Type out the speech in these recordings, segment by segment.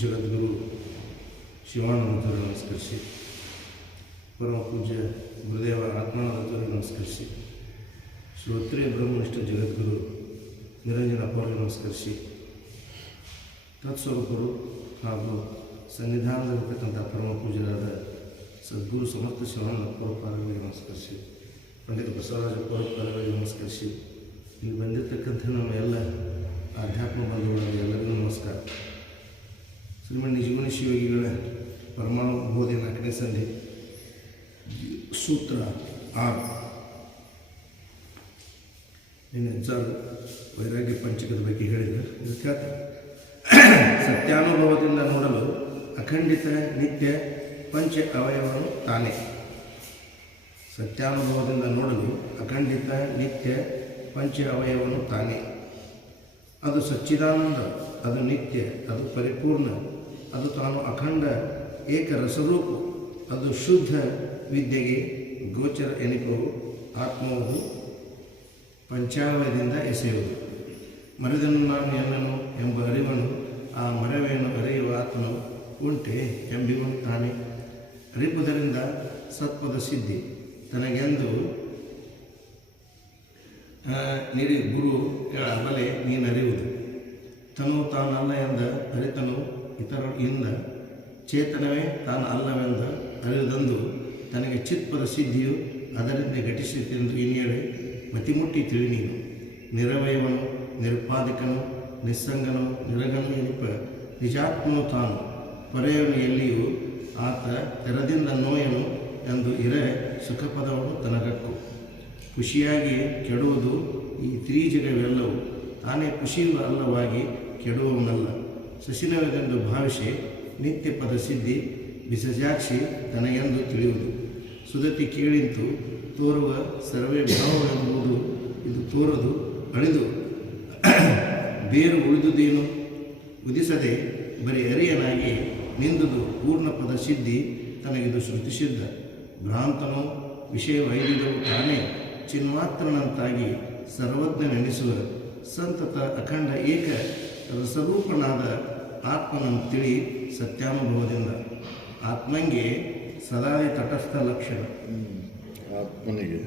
ಜಗದ್ಗುರು ಶಿವಾನಂದರಿಗೆ ನಮಸ್ಕರಿಸಿ, ಪರಮ ಪೂಜ್ಯ ಗುರುದೇವ ಆತ್ಮಾನಂದರಿಗೆ ನಮಸ್ಕರಿಸಿ, ಶ್ರೋತ್ರಿಯ ಬ್ರಹ್ಮನಿಷ್ಠ ಜಗದ್ಗುರು ನಿರಂಜನ ಅಪ್ಪರಿಗೆ ನಮಸ್ಕರಿಸಿ, ತತ್ಸ್ವರೂಪರು ಹಾಗೂ ಸನ್ನಿಧಾನದಲ್ಲಿರ್ತಕ್ಕಂಥ ಪರಮ ಪೂಜ್ಯರಾದ ಸದ್ಗುರು ಸಮರ್ಥ ಶಿವಾನಂದ ಪರಪಾರಗಳಿಗೆ ನಮಸ್ಕರಿಸಿ, ಪಂಡಿತ ಬಸವರಾಜ ಪರಪಾರಗಳಿಗೆ ನಮಸ್ಕರಿಸಿ, ಇಲ್ಲಿ ಬಂದಿರತಕ್ಕಂಥ ನಮ್ಮ ಎಲ್ಲ ಆಧ್ಯಾತ್ಮ ಬಂಧುಗಳಿಗೆ ಎಲ್ಲರಿಗೂ ನಮಸ್ಕಾರ. ಶ್ರೀಮನ್ ನಿಜಗುಣ ಶಿವಯೋಗಿಗಳ ಪರಮಾಣು ಬೋಧೆ 4ನೇ ಸಂಧಿ ಸೂತ್ರ 6 ಇನ್ನು ವೈರಾಗ್ಯ ಪಂಚಕದ ಬಗ್ಗೆ ಹೇಳಿದರು. ಇದಕ್ಕೆ ಸತ್ಯಾನುಭವದಿಂದ ನೋಡಲು ಅಖಂಡಿತ ನಿತ್ಯ ಪಂಚ ಅವಯವನು ತಾನೇ. ಸತ್ಯಾನುಭವದಿಂದ ನೋಡಲು ಅಖಂಡಿತ ನಿತ್ಯ ಪಂಚ ಅವಯವನು ತಾನೇ. ಅದು ಸಚ್ಚಿದಾನಂದ, ಅದು ನಿತ್ಯ, ಅದು ಪರಿಪೂರ್ಣ, ಅದು ತಾನು ಅಖಂಡ ಏಕ ರಸರೂಪ, ಅದು ಶುದ್ಧ ವಿದ್ಯೆಗೆ ಗೋಚರ ಎನಿಪವು ಆತ್ಮವು ಪಂಚಾವಯದಿಂದ ಎಸೆಯುವುದು. ಮರೆದನು ನಾನು ಎನ್ನನು ಎಂಬ ಅರಿವನು, ಆ ಮರವೇನು ಅರಿಯುವ ಆತ್ಮನು ಉಂಟೆ ಎಂಬಿವನು ತಾನೇ. ಅರಿಪುದರಿಂದ ಸತ್ವದ ಸಿದ್ಧಿ ತನಗೆಂದು ನಿರಿ ಗುರು ಬಲೆ ನೀನರಿಯುವುದು. ತನು ತಾನಲ್ಲ ಎಂದ ಅರಿತನು ಇತರರಿಂದ ಚೇತನವೇ ತಾನು ಅಲ್ಲವೆಂದ ಅರಿಯುವುದೊಂದು ತನಗೆ ಚಿತ್ಪದ ಸಿದ್ಧಿಯು ಅದರಿಂದ ಘಟಿಸಿತೆಂದು ಇನ್ನೇಳೆ ಮತಿಮುಟ್ಟಿ ತಿಳಿ ನೀನು. ನಿರವಯವನು, ನಿರುಪಾದಿಕನು, ನಿಸ್ಸಂಗನು, ನಿರಗನು ಎನಿಪ ನಿಜಾತ್ಮನು ತಾನು. ಪೊರೆಯವನು ಎಲ್ಲಿಯೂ ಆತ ತೆರದಿಂದ ನೋಯನು ಎಂದು ಸುಖಪದವನು ತನಗಕ್ಕು. ಖುಷಿಯಾಗಿ ಕೆಡುವುದು ಈ ತ್ರಿಜಗವೆಲ್ಲವೂ, ತಾನೇ ಖುಷಿಯೂ ಅಲ್ಲವಾಗಿ ಕೆಡುವವನಲ್ಲ. ಶಶಿನವೆಂದು ಭಾವಿಸಿ ನಿತ್ಯ ಪದ ಸಿದ್ಧಿ ಬಿಸಜಾಕ್ಷಿ ತನಗೆಂದು ತಿಳಿಯುವುದು. ಸುದತಿ ಕೇಳಿಂತು ತೋರುವ ಸರ್ವೇ ಭಾವವೆಂಬುದು ಇದು ತೋರದು ಅಳಿದು ಬೇರು ಉಳಿದುದೇನು ಉದಿಸದೆ ಬರೀ ಅರಿಯನಾಗಿ ನಿಂದುದು ಪೂರ್ಣ ಪದ ಸಿದ್ಧಿ ತನಗಿದು ಶ್ರುತಿಸಿದ್ಧ. ಭ್ರಾಂತನೋ ವಿಷಯ ವೈದಿದವು ತಾನೇ ಚಿನ್ಮಾತ್ರನಂತಾಗಿ ಸರ್ವಜ್ಞನೆನಿಸುವ ಸಂತತ ಅಖಂಡ ಏಕ ರಸರೂಪನಾದ ಆತ್ಮನನ್ನು ತಿಳಿ ಸತ್ಯಾನುಭವದಿಂದ. ಆತ್ಮಂಗೆ ಸದಾ ತಟಸ್ಥ ಲಕ್ಷಣ. ಆತ್ಮನಿಗೆ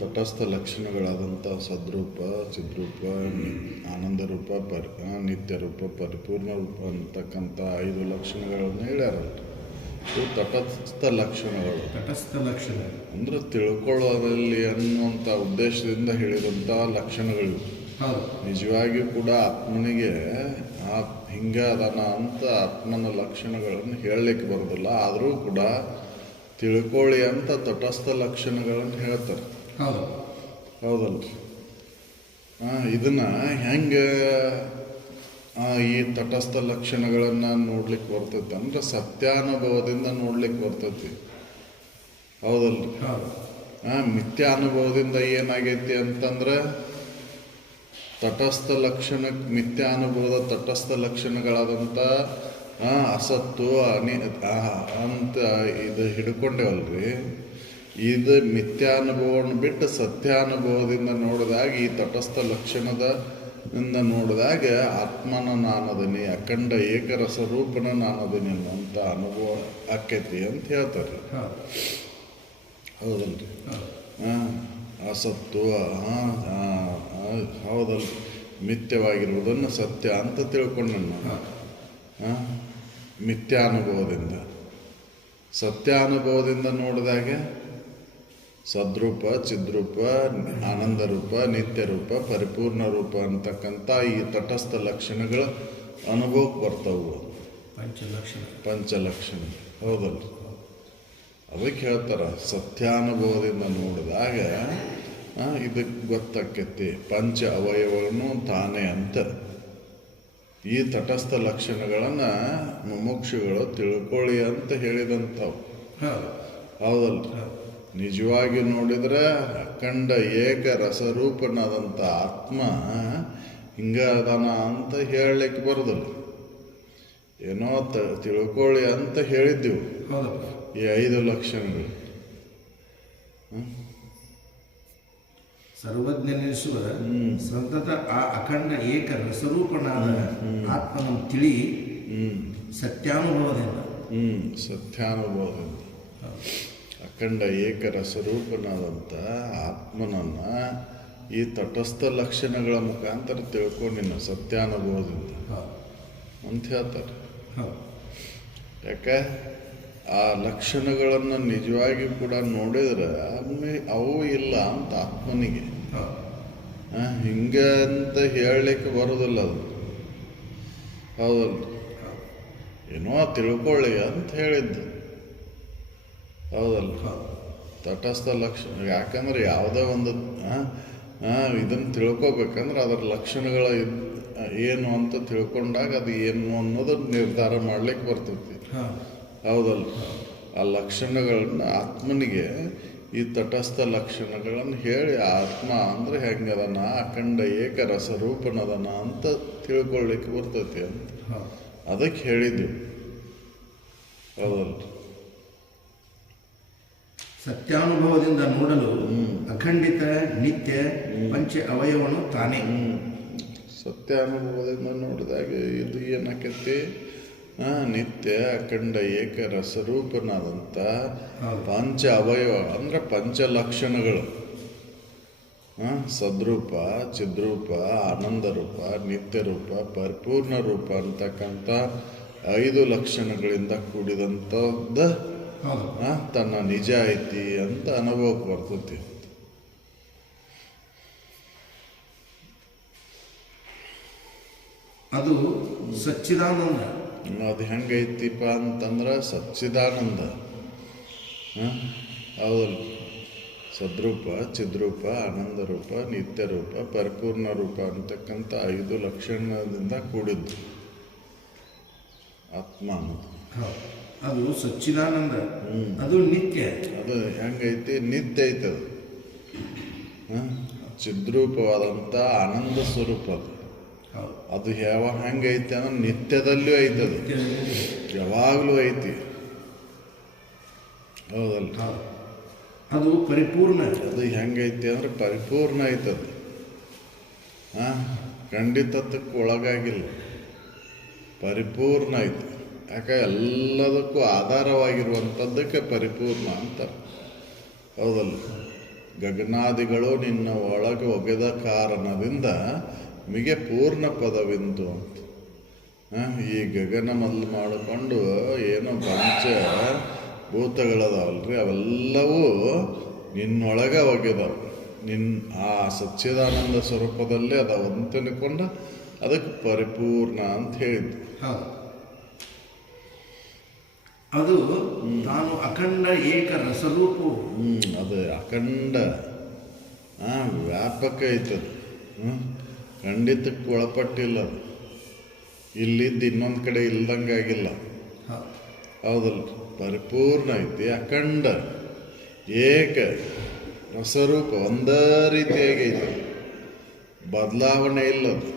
ತಟಸ್ಥ ಲಕ್ಷಣಗಳಾದಂಥ ಸದ್ರೂಪ, ಚಿದ್ರೂಪ, ಆನಂದ ರೂಪ, ನಿತ್ಯ ರೂಪ, ಪರಿಪೂರ್ಣ ರೂಪ ಅಂತಕ್ಕಂಥ 5 ಲಕ್ಷಣಗಳನ್ನು ಹೇಳ್ಯಾರಲ್ಲ. ಇವು ತಟಸ್ಥ ಲಕ್ಷಣಗಳು. ತಟಸ್ಥ ಲಕ್ಷಣ ಅಂದರೆ ತಿಳ್ಕೊಳ್ಳೋದಲ್ಲಿ ಅನ್ನುವಂಥ ಉದ್ದೇಶದಿಂದ ಹೇಳಿದಂಥ ಲಕ್ಷಣಗಳು. ನಿಜವಾಗಿಯೂ ಕೂಡ ಆತ್ಮನಿಗೆ ಹಿಂಗೆ ಅದಾನ ಅಂತ ಆತ್ಮನ ಲಕ್ಷಣಗಳನ್ನು ಹೇಳಲಿಕ್ಕೆ ಬರೋದಿಲ್ಲ. ಆದರೂ ಕೂಡ ತಿಳ್ಕೊಳ್ಳಿ ಅಂತ ತಟಸ್ಥ ಲಕ್ಷಣಗಳನ್ನು ಹೇಳ್ತಾರೆ. ಹೌದಲ್ರಿ? ಇದನ್ನು ಹೆಂಗೆ ಈ ತಟಸ್ಥ ಲಕ್ಷಣಗಳನ್ನು ನೋಡ್ಲಿಕ್ಕೆ ಬರ್ತೈತಿ ಅಂದ್ರೆ ಸತ್ಯಾನುಭವದಿಂದ ನೋಡ್ಲಿಕ್ಕೆ ಬರ್ತೈತಿ. ಹೌದಲ್ರಿ? ಮಿಥ್ಯಾನುಭವದಿಂದ ಏನಾಗೈತಿ ಅಂತಂದ್ರೆ ತಟಸ್ಥ ಲಕ್ಷಣ, ಮಿಥ್ಯಾನುಭವದ ತಟಸ್ಥ ಲಕ್ಷಣಗಳಾದಂಥ ಅಸತ್ತು ಅಂತ ಇದು ಹಿಡ್ಕೊಂಡೇವಲ್ರಿ. ಇದು ಮಿಥ್ಯಾನುಭವವನ್ನು ಬಿಟ್ಟು ಸತ್ಯಾನುಭವದಿಂದ ನೋಡಿದಾಗ, ಈ ತಟಸ್ಥ ಲಕ್ಷಣದಿಂದ ನೋಡಿದಾಗ ಆತ್ಮನ ನಾನದನಿ, ಅಖಂಡ ಏಕರಸರೂಪನ ನಾನದನಿ ಅನ್ನುವಂಥ ಅನುಭವ ಆಕೈತಿ ಅಂತ ಹೇಳ್ತಾರೆ. ಹೌದಲ್ರಿ? ಅಸತ್ತು ಹೌದಲ್ರಿ, ಮಿಥ್ಯವಾಗಿರುವುದನ್ನು ಸತ್ಯ ಅಂತ ತಿಳ್ಕೊಂಡ ಮಿಥ್ಯಾನುಭವದಿಂದ. ಸತ್ಯಾನುಭವದಿಂದ ನೋಡಿದಾಗ ಸದ್ರೂಪ, ಚಿದ್ರೂಪ, ಆನಂದ ರೂಪ, ನಿತ್ಯ ರೂಪ, ಪರಿಪೂರ್ಣ ರೂಪ ಅಂತಕ್ಕಂಥ ಈ ತಟಸ್ಥ ಲಕ್ಷಣಗಳು ಅನುಭವಕ್ಕೆ ಬರ್ತಾವು. ಪಂಚಲಕ್ಷಣ. ಹೌದಲ್ರಿ? ಅದಕ್ಕೆ ಹೇಳ್ತಾರೆ ಸತ್ಯಾನುಭವದಿಂದ ನೋಡಿದಾಗ ಇದಕ್ಕೆ ಗೊತ್ತಾಕೈತಿ ಪಂಚ ಅವಯವನು ತಾನೇ ಅಂತ. ಈ ತಟಸ್ಥ ಲಕ್ಷಣಗಳನ್ನು ಮುಮುಕ್ಷುಗಳು ತಿಳ್ಕೊಳ್ಳಿ ಅಂತ ಹೇಳಿದಂಥವು. ಹೌದಲ್ರಿ? ನಿಜವಾಗಿ ನೋಡಿದ್ರೆ ಅಖಂಡ ಏಕ ರಸರೂಪನಾದಂಥ ಆತ್ಮ ಹಿಂಗ ಅದಾನ ಅಂತ ಹೇಳಲಿಕ್ಕೆ ಬರೋದಿಲ್ಲ. ಏನೋ ತಿಳ್ಕೊಳ್ಳಿ ಅಂತ ಹೇಳಿದ್ದೆವು ಈ 5 ಲಕ್ಷಣಗಳು. ಸರ್ವಜ್ಞನೆನಿಸುವ ಸಂತತ ಆ ಅಖಂಡ ಏಕ ರಸರೂಪನಾದ ಆತ್ಮನನ್ನು ತಿಳಿ ಸತ್ಯಾನುಭವದಿಂದ ಸತ್ಯಾನುಭವದಿಂದ ಅಖಂಡ ಏಕರಸರೂಪನಾದಂಥ ಆತ್ಮನನ್ನ ಈ ತಟಸ್ಥ ಲಕ್ಷಣಗಳ ಮುಖಾಂತರ ತಿಳ್ಕೊಂಡಿನ ಸತ್ಯಾನುಭವದಿಂದ ಅಂತ ಹೇಳ್ತಾರೆ. ಯಾಕೆ ಆ ಲಕ್ಷಣಗಳನ್ನು ನಿಜವಾಗಿ ಕೂಡ ನೋಡಿದ್ರೆ ಅವು ಇಲ್ಲ ಅಂತ ಆತ್ಮನಿಗೆ ಹಿಂಗಂತ ಹೇಳಲಿಕ್ಕೆ ಬರೋದಿಲ್ಲ. ಅದು ಹೌದಲ್ಲ, ಏನೋ ತಿಳ್ಕೊಳ್ಳಿ ಅಂತ ಹೇಳಿದ್ದು. ಹೌದಲ್ಲ, ತಟಸ್ಥ ಲಕ್ಷಣ. ಯಾಕಂದ್ರೆ ಯಾವುದೇ ಒಂದು ಇದನ್ನು ತಿಳ್ಕೊಬೇಕಂದ್ರೆ ಅದರ ಲಕ್ಷಣಗಳ ಏನು ಅಂತ ತಿಳ್ಕೊಂಡಾಗ ಅದು ಏನು ಅನ್ನೋದು ನಿರ್ಧಾರ ಮಾಡ್ಲಿಕ್ಕೆ ಬರ್ತೈತಿ. ಹೌದಲ್ಲ, ಆ ಲಕ್ಷಣಗಳನ್ನ ಆತ್ಮನಿಗೆ ಈ ತಟಸ್ಥ ಲಕ್ಷಣಗಳನ್ನು ಹೇಳಿ ಆತ್ಮ ಅಂದ್ರೆ ಹೆಂಗದನ ಅಖಂಡ ಏಕ ರಸರೂಪನದನ ಅಂತ ತಿಳ್ಕೊಳ್ಳಿಕ್ಕೆ ಬರ್ತೈತಿ ಅಂತ ಅದಕ್ಕೆ ಹೇಳಿದ್ವಿ. ಹೌದಲ್ಲ, ಸತ್ಯಾನುಭವದಿಂದ ನೋಡಲು ಅಖಂಡಿತ ನಿತ್ಯ ಪಂಚ ಅವಯವನು ತಾನೇ. ಸತ್ಯಾನುಭವದಿಂದ ನೋಡಿದಾಗ ಇದು ಏನಾಕೈತಿ, ನಿತ್ಯ ಅಖಂಡ ಏಕ ರಸರೂಪನಾದಂಥ ಪಂಚ ಅವಯವ ಅಂದ್ರೆ ಪಂಚ ಲಕ್ಷಣಗಳು, ಸದ್ರೂಪ, ಚಿದ್ರೂಪ, ಆನಂದ ರೂಪ, ನಿತ್ಯ ರೂಪ, ಪರಿಪೂರ್ಣ ರೂಪ ಅಂತಕ್ಕಂಥ 5 ಲಕ್ಷಣಗಳಿಂದ ಕೂಡಿದಂಥದ್ದ ತನ್ನ ನಿಜ ಐತಿ ಅಂತ ಅನುಭವಕ್ಕೆ ಬರ್ತೈತಿ. ಅದು ಸಚ್ಚಿದಾನಂದ. ಅದು ಹೆಂಗೈತಿಪ್ಪ ಅಂತಂದ್ರೆ ಸಚ್ಚಿದಾನಂದ. ಹೌದಲ್ಲ, ಸದ್ರೂಪ, ಚಿದ್ರೂಪ, ಆನಂದ ರೂಪ, ನಿತ್ಯ ರೂಪ, ಪರಿಪೂರ್ಣ ರೂಪ ಅಂತಕ್ಕಂಥ 5 ಲಕ್ಷಣದಿಂದ ಕೂಡಿದ್ದು ಆತ್ಮ ಅನ್ನೋದು. ಅದು ಸಚ್ಚಿದಾನಂದ, ಅದು ನಿತ್ಯ. ಅದು ಹೆಂಗೈತಿ, ನಿತ್ಯ ಐತದು. ಚಿದ್ರೂಪವಾದಂಥ ಆನಂದ ಸ್ವರೂಪ ಅದು. ಅದು ಹೆಂಗೈತಿ ಅಂದ್ರೆ ನಿತ್ಯದಲ್ಲೂ ಐತದು, ಯಾವಾಗಲೂ ಐತಿ. ಹೌದಲ್ಲ, ಅದು ಪರಿಪೂರ್ಣ. ಅದು ಹೆಂಗೈತಿ ಅಂದ್ರೆ ಪರಿಪೂರ್ಣ ಐತದು. ಖಂಡಿತತ್ವಕ್ಕೆ ಒಳಗಾಗಿಲ್ಲ, ಪರಿಪೂರ್ಣ ಐತಿ. ಯಾಕೆ ಎಲ್ಲದಕ್ಕೂ ಆಧಾರವಾಗಿರುವಂಥದ್ದಕ್ಕೆ ಪರಿಪೂರ್ಣ ಅಂತ. ಹೌದಲ್ಲ, ಗಗನಾದಿಗಳು ನಿನ್ನ ಒಳಗೆ ಒಗೆದ ಕಾರಣದಿಂದ ಮಿಗೆ ಪೂರ್ಣ ಪದವಿಂದು ಅಂತ. ಈ ಗಗನ ಮೊದಲು ಮಾಡಿಕೊಂಡು ಏನೋ ಪಂಚ ಭೂತಗಳದಾವಲ್ರಿ, ಅವೆಲ್ಲವೂ ನಿನ್ನೊಳಗೆ ಒಗೆದವು. ಆ ಸಚ್ಚಿದಾನಂದ ಸ್ವರೂಪದಲ್ಲೇ ಅದಾವ ಅಂತ ತಿಳ್ಕೊಂಡು ಅದಕ್ಕೆ ಪರಿಪೂರ್ಣ ಅಂತ ಹೇಳಿದ್ದು. ಅದು ನಾನು ಅಖಂಡ ಏಕ ರಸರೂಪು. ಅದು ಅಖಂಡ ವ್ಯಾಪಕ ಐತದು. ಖಂಡಿತಕ್ಕೆ ಒಳಪಟ್ಟಿಲ್ಲ ಅದು. ಇಲ್ಲಿದ್ದು ಇನ್ನೊಂದು ಕಡೆ ಇಲ್ದಂಗಾಗಿಲ್ಲ. ಹೌದಲ್ಲ, ಪರಿಪೂರ್ಣ ಐತಿ, ಅಖಂಡ ಏಕ ರಸರೂಪ ಒಂದೇ ರೀತಿಯಾಗಿ ಐತಿ, ಬದಲಾವಣೆ ಇಲ್ಲದು.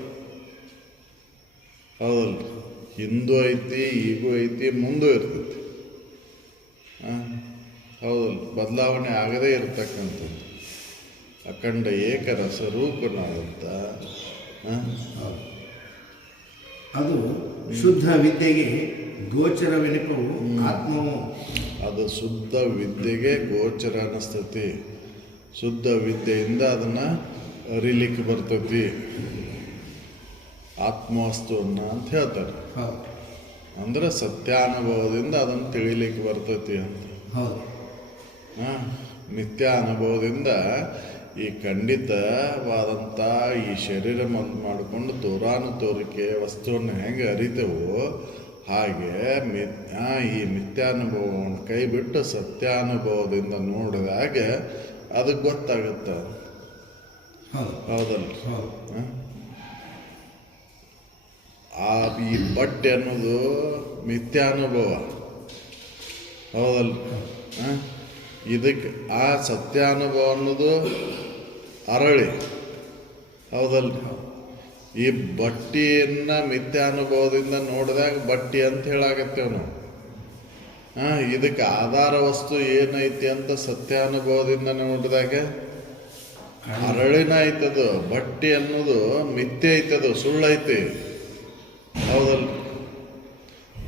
ಹೌದಲ್ಲ, ಹಿಂದೂ ಐತಿ, ಈಗೂ ಐತಿ, ಮುಂದೂ ಇರ್ತೈತಿ. ಹೌದಲ್ಲ, ಬದಲಾವಣೆ ಆಗದೇ ಇರತಕ್ಕಂಥದ್ದು ಅಖಂಡ ಏಕ ರಸರೂಪನಾದಂಥ. ಅದು ಶುದ್ಧ ವಿದ್ಯೆಗೆ ಗೋಚರವೆನಿಪವು ಆತ್ಮವು. ಅದು ಶುದ್ಧ ವಿದ್ಯೆಗೆ ಗೋಚರ ಅನ್ನಿಸ್ತೈತಿ. ಶುದ್ಧ ವಿದ್ಯೆಯಿಂದ ಅದನ್ನು ಅರಿಲಿಕ್ಕೆ ಬರ್ತೈತಿ, ಆತ್ಮವಸ್ತುವನ್ನ ಅಂತ ಹೇಳ್ತಾರೆ. ಅಂದ್ರೆ ಸತ್ಯಾನುಭವದಿಂದ ಅದನ್ನು ತಿಳಿಲಿಕ್ಕೆ ಬರ್ತೈತಿ ಅಂತ. ನಿತ್ಯ ಅನುಭವದಿಂದ ಈ ಖಂಡಿತವಾದಂಥ ಈ ಶರೀರ ಮಾಡಿಕೊಂಡು ತೋರಿಕೆ ವಸ್ತುವನ್ನು ಹೆಂಗೆ ಅರಿತೇವೋ ಹಾಗೆ ಈ ಮಿಥ್ಯಾನುಭವವನ್ನು ಕೈ ಬಿಟ್ಟು ಸತ್ಯಾನುಭವದಿಂದ ನೋಡಿದಾಗ ಅದಕ್ಕೆ ಗೊತ್ತಾಗುತ್ತೆ. ಹೌದಲ್ಲ, ಈ ಬಟ್ಟೆ ಅನ್ನೋದು ಮಿಥ್ಯಾನುಭವ. ಹೌದಲ್ಲ, ಇದಕ್ಕೆ ಆ ಸತ್ಯಾನುಭವ ಅನ್ನೋದು ಅರಳಿ. ಹೌದಲ್ಲ, ಈ ಬಟ್ಟೆಯನ್ನು ಮಿಥ್ಯಾನುಭವದಿಂದ ನೋಡಿದಾಗ ಬಟ್ಟೆ ಅಂತ ಹೇಳಾಕತ್ತೇವೆ ನಾವು. ಇದಕ್ಕೆ ಆಧಾರ ವಸ್ತು ಏನೈತಿ ಅಂತ ಸತ್ಯಾನುಭವದಿಂದ ನೋಡಿದಾಗ ಅರಳಿನ ಐತದು. ಬಟ್ಟೆ ಅನ್ನೋದು ಮಿಥ್ಯೆ ಐತದು, ಸುಳ್ಳೈತಿ. ಹೌದಲ್ಲ,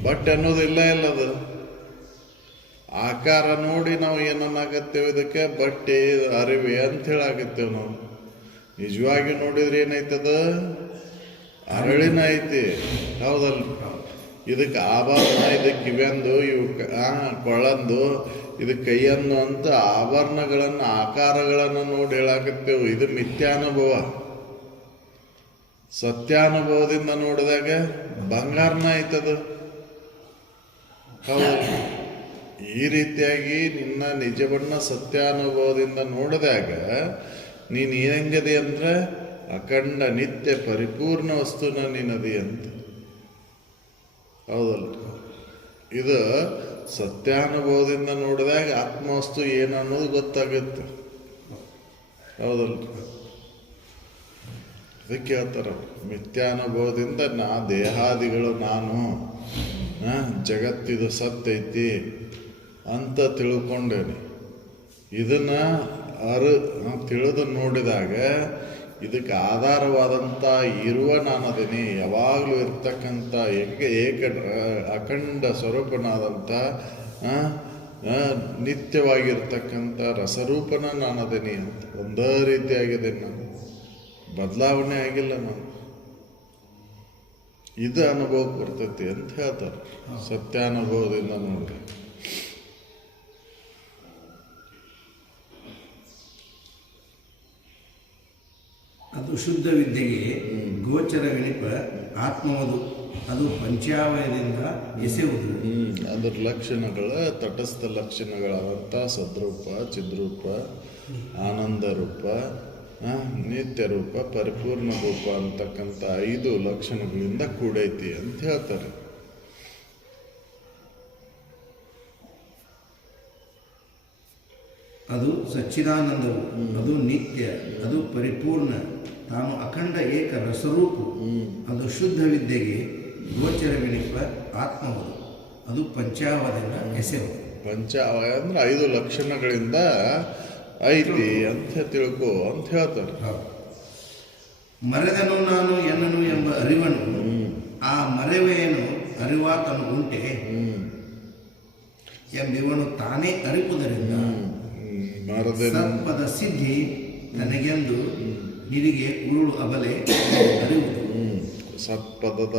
ಬಟ್ ಅನ್ನೋದಿಲ್ಲ ಅದು ಆಕಾರ ನೋಡಿ ನಾವು ಏನನ್ನಾಗತ್ತೇವೆ ಇದಕ್ಕೆ ಬಟ್ಟೆ ಅರಿವೆ ಅಂತ ಹೇಳಾಕತ್ತೇವೆ ನಾವು. ನಿಜವಾಗಿ ನೋಡಿದ್ರೆ ಏನಾಯ್ತದ ಅರಳಿನ ಐತಿ, ಹೌದಲ್ಲ. ಇದಕ್ಕೆ ಆಭರಣ, ಇದಕ್ಕೆ ಕಿವ್ಯಂದು, ಇವು ಕೊಳ್ಳಂದು, ಇದು ಕೈಯಂದು ಅಂತ ಆಭರಣಗಳನ್ನು ಆಕಾರಗಳನ್ನು ನೋಡಿ ಹೇಳಾಕತ್ತೇವೆ. ಇದು ಮಿಥ್ಯಾನುಭವ. ಸತ್ಯಾನುಭವದಿಂದ ನೋಡಿದಾಗ ಬಂಗಾರನ ಐತದು, ಹೌದಲ್ಲ. ಈ ರೀತಿಯಾಗಿ ನಿನ್ನ ನಿಜವನ್ನ ಸತ್ಯಾನುಭವದಿಂದ ನೋಡಿದಾಗ ನೀನು ಏನಂಗದೆ ಅಂದ್ರೆ ಅಖಂಡ ನಿತ್ಯ ಪರಿಪೂರ್ಣ ವಸ್ತುನ ನಿನ್ನದಿ ಅಂತ, ಹೌದಲ್ಲ. ಇದು ಸತ್ಯಾನುಭವದಿಂದ ನೋಡಿದಾಗ ಆತ್ಮವಸ್ತು ಏನು ಅನ್ನೋದು ಗೊತ್ತಾಗುತ್ತೆ, ಹೌದಲ್ಲ. ಅದಕ್ಕೆ ಹೇಳ್ತಾರ ಮಿಥ್ಯಾನುಭವದಿಂದ ದೇಹಾದಿಗಳು ನಾನು, ಜಗತ್ತಿದು ಸತ್ತೈತಿ ಅಂತ ತಿಳ್ಕೊಂಡೇನೆ. ಇದನ್ನ ತಿಳಿದು ನೋಡಿದಾಗ ಇದಕ್ಕೆ ಆಧಾರವಾದಂಥ ಇರುವ ನಾನದೇನೆ, ಯಾವಾಗಲೂ ಇರ್ತಕ್ಕಂಥ ಅಖಂಡ ಸ್ವರೂಪನಾದಂಥ ನಿತ್ಯವಾಗಿರ್ತಕ್ಕಂಥ ರಸರೂಪನ ನಾನದೇನೆ ಅಂತ ಒಂದೇ ರೀತಿಯಾಗಿದೆ. ನಾನು ಬದಲಾವಣೆ ಆಗಿಲ್ಲ, ನಾನು ಇದು ಅನುಭವಕ್ಕೆ ಬರ್ತೈತಿ ಅಂತ ಹೇಳ್ತಾರೆ ಸತ್ಯಾನುಭವದಿಂದ ನೋಡಿ. ಅದು ಶುದ್ಧ ವಿದ್ಯೆಗೆ ಗೋಚರ ವಿನಿಪ ಆತ್ಮವದು, ಅದು ಪಂಚಾವಯದಿಂದ ಎಸೆಯುವುದು. ಅದರ ಲಕ್ಷಣಗಳ ತಟಸ್ಥ ಲಕ್ಷಣಗಳಾದಂಥ ಸದ್ರೂಪ, ಚಿದ್ರೂಪ, ಆನಂದ ರೂಪ, ನಿತ್ಯ ರೂಪ, ಪರಿಪೂರ್ಣ ರೂಪ ಅಂತಕ್ಕಂಥ 5 ಲಕ್ಷಣಗಳಿಂದ ಕೂಡೈತಿ ಅಂತ ಹೇಳ್ತಾರೆ. ಅದು ಸಚ್ಚಿದಾನಂದವು, ಅದು ನಿತ್ಯ, ಅದು ಪರಿಪೂರ್ಣ, ತಾನು ಅಖಂಡ ಏಕ ರಸರೂಪು, ಅದು ಶುದ್ಧ ವಿದ್ಯೆಗೆ ಗೋಚರವಿನಿಪ ಆತ್ಮವದು, ಅದು ಪಂಚಾವಯದಿಂದ ಎಸೆಯುವುದು. ಪಂಚಾವಯ ಅಂದ್ರೆ 5 ಲಕ್ಷಣಗಳಿಂದ ಐತಿ ಅಂತ ತಿಳ್ಕೊ ಅಂತ ಹೇಳ್ತಾರೆ. ಮರೆದನು ನಾನು ಎನ್ನನು ಎಂಬ ಅರಿವನು, ಆ ಮರೆವೇನು ಅರಿವಾತನು ಉಂಟೆ ಎಂಬಿವನು ತಾನೇ ಅರಿಪುದರಿಂದ ಸರ್ಪದ ಸಿದ್ಧಿ ನನಗೆಂದು ನಿನಗೆ ಉರುಳು ಅಬಲೆ ಅರಿವುದು. ಸತ್ಪದದ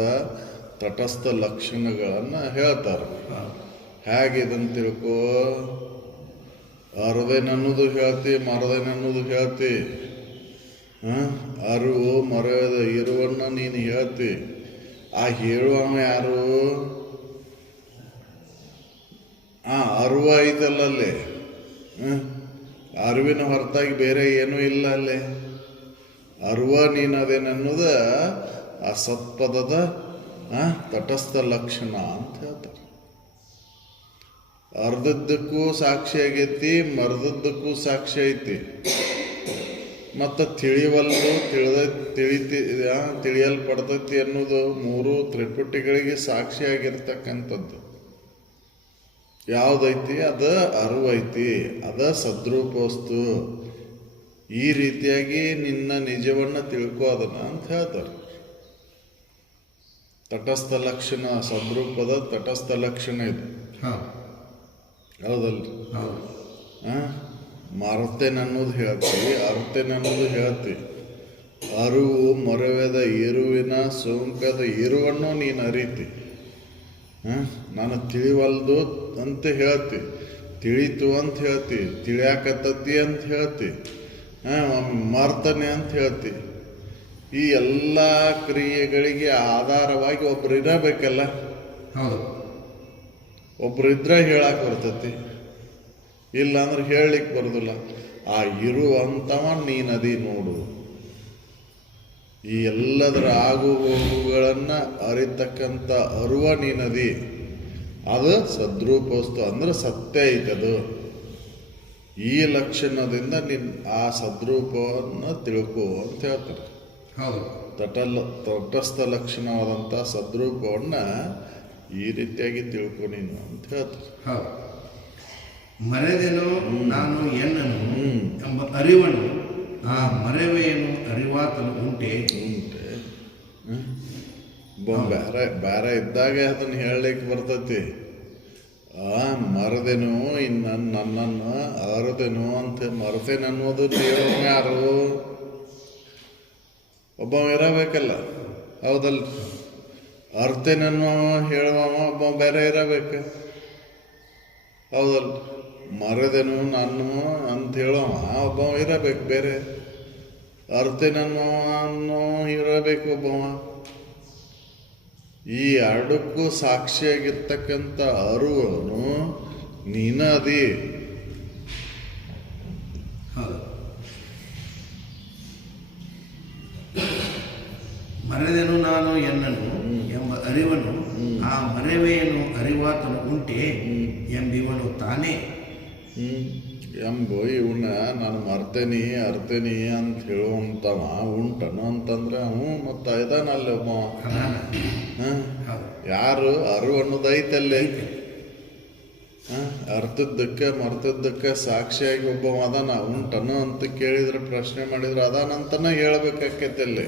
ತಟಸ್ಥ ಲಕ್ಷಣಗಳನ್ನು ಹೇಳ್ತಾರೆ. ಹೇಗೆ ಇದನ್ನು ತಿಳ್ಕೋ, ಅರದೇನನ್ನೋದು ಹೇಳ್ತಿ, ಮರದೇನನ್ನೋದು ಹೇಳ್ತಿ. ಅರಿವು ಮರೆಯದ ಇರುವನ್ನ ನೀನು ಹೇಳ್ತಿ. ಆ ಹೇಳುವವ ಯಾರು? ಅರಿವು ಐತಲ್ಲಲ್ಲಿ, ಅರಿವಿನ ಹೊರತಾಗಿ ಬೇರೆ ಏನೂ ಇಲ್ಲ ಅಲ್ಲೇ. ಅರಿವ ನೀನದೇನನ್ನೋದ ಆ ಸತ್ಪದದ ತಟಸ್ಥ ಲಕ್ಷಣ ಅಂತ ಹೇಳ್ತಾರೆ. ಅರ್ಧದ್ದಕ್ಕೂ ಸಾಕ್ಷಿ ಆಗೈತಿ, ಮರ್ದದ್ದಕ್ಕೂ ಸಾಕ್ಷಿ ಐತಿ. ಮತ್ತು ತಿಳಿವಲ್ಲು ತಿಳಿಯಲ್ಪಡ್ತೈತಿ ಅನ್ನೋದು 3 ತ್ರಿಪುಟಿಗಳಿಗೆ ಸಾಕ್ಷಿಯಾಗಿರ್ತಕ್ಕಂಥದ್ದು ಯಾವುದೈತಿ? ಅದ ಅರಿವೈತಿ, ಅದ ಸದ್ರೂಪ ವಸ್ತು. ಈ ರೀತಿಯಾಗಿ ನಿನ್ನ ನಿಜವನ್ನ ತಿಳ್ಕೋ ಅದನ್ನ ಅಂತ ಹೇಳ್ತಾರೆ. ತಟಸ್ಥ ಲಕ್ಷಣ, ಸದ್ರೂಪದ ತಟಸ್ಥ ಲಕ್ಷಣ ಇದು, ಹೌದಲ್ರಿ? ಮರ್ತೇನನ್ನೋದು ಹೇಳ್ತಿ, ಅರ್ತೇನನ್ನೋದು ಹೇಳ್ತಿ. ಅರಿವು ಮರವೆದ ಇರುವಿನ ಸೋಂಕದ ಇರುವನ್ನು ನೀನು ಅರಿತಿ. ನಾನು ತಿಳಿವಲ್ದು ಅಂತ ಹೇಳ್ತಿ, ತಿಳಿತು ಅಂತ ಹೇಳ್ತಿ, ತಿಳಿಯಾಕತ್ತತಿ ಅಂತ ಹೇಳ್ತಿ, ಮರ್ತನೆ ಅಂತ ಹೇಳ್ತಿ. ಈ ಎಲ್ಲ ಕ್ರಿಯೆಗಳಿಗೆ ಆಧಾರವಾಗಿ ಒಬ್ರು ಇರಬೇಕಲ್ಲ. ಒಬ್ರು ಇದ್ರೆ ಹೇಳಕ್ಕೆ ಬರ್ತತಿ, ಇಲ್ಲ ಅಂದ್ರೆ ಹೇಳಲಿಕ್ಕೆ ಬರೋದಿಲ್ಲ. ಆ ಇರುವಂತವ ನೀನದಿ ನೋಡು. ಈ ಎಲ್ಲದರ ಆಗು ಹೋಗುಗಳನ್ನು ಅರಿತಕ್ಕಂಥ ಅರುವ ನೀನದಿ. ಅದು ಸದ್ರೂಪ ವಸ್ತು ಅಂದ್ರೆ ಸತ್ಯ ಐತದು. ಈ ಲಕ್ಷಣದಿಂದ ಆ ಸದ್ರೂಪವನ್ನು ತಿಳ್ಕೋ ಅಂತ ಹೇಳ್ತಾರೆ. ತಟಸ್ಥ ಲಕ್ಷಣವಾದಂಥ ಸದ್ರೂಪವನ್ನು ಈ ರೀತಿಯಾಗಿ ತಿಳ್ಕೊ ನೀನು ಅಂತ ಹೇಳ್ತಾರೆ. ಮರೆದೆನು ನಾನು ಎನ್ನನು ಎಂಬ ಅರಿವನ್ನು, ಆ ಮರೆವೇನು ಅರಿವಾತನು ಉಂಟೆ. ಬೇರೆ ಬೇರೆ ಇದ್ದಾಗ ಅದನ್ನು ಹೇಳಲಿಕ್ಕೆ ಬರ್ತೈತಿ. ಮರದೇನು ಇನ್ನು ನನ್ನನ್ನು ಅರದೇನು ಅಂತ ಮರ್ತೇನೆ ಅನ್ನೋದು ಹೇಳೋವ ಯಾರು? ಒಬ್ಬ ಇರಬೇಕಲ್ಲ, ಹೌದಲ್ಲ? ಅರ್ತೇನನ್ನೋ ಹೇಳುವವ ಒಬ್ಬ ಬೇರೆ ಇರಬೇಕು, ಹೌದಲ್ಲ? ಮರದೇನು ನಾನು ಅಂತ ಹೇಳೋವ ಒಬ್ಬ ಇರಬೇಕು ಬೇರೆ, ಅರ್ತೇನನ್ನೋ ಇರಬೇಕು ಒಬ್ಬವ. ಈ ಎರಡಕ್ಕೂ ಸಾಕ್ಷಿಯಾಗಿರ್ತಕ್ಕಂಥ ಅರುವನು ನೀನ ಅದಿ. ಮರೆದೆನು ನಾನು ಎನ್ನನು ಎಂಬ ಅರಿವನು ಆ ಮರೆವೆಯನ್ನು ಅರಿವಾತನು ಉಂಟೆ ಎಂಬಿವನು ತಾನೇ. ಎಂಬ ಇವನ್ನ ನಾನು ಮರ್ತೇನಿ ಅರ್ತೇನಿ ಅಂತ ಹೇಳುವಂತವ ಉಂಟನು ಅಂತಂದ್ರೆ ಹ್ಞೂ ಮತ್ತು ಇದಾನಲ್ಲಿ ಒಬ್ಬ. ಯಾರು ಅರು ಅನ್ನೋದೈತಲ್ಲೇ, ಅರ್ಥದ್ದಕ್ಕೆ ಮರ್ತದ್ದಕ್ಕೆ ಸಾಕ್ಷಿಯಾಗಿ ಒಬ್ಬ ಅದಾನ ಉಂಟನು ಅಂತ ಕೇಳಿದ್ರೆ, ಪ್ರಶ್ನೆ ಮಾಡಿದ್ರೆ ಅದಾನಂತನ ಹೇಳ್ಬೇಕಾಕೈತಲ್ಲಿ.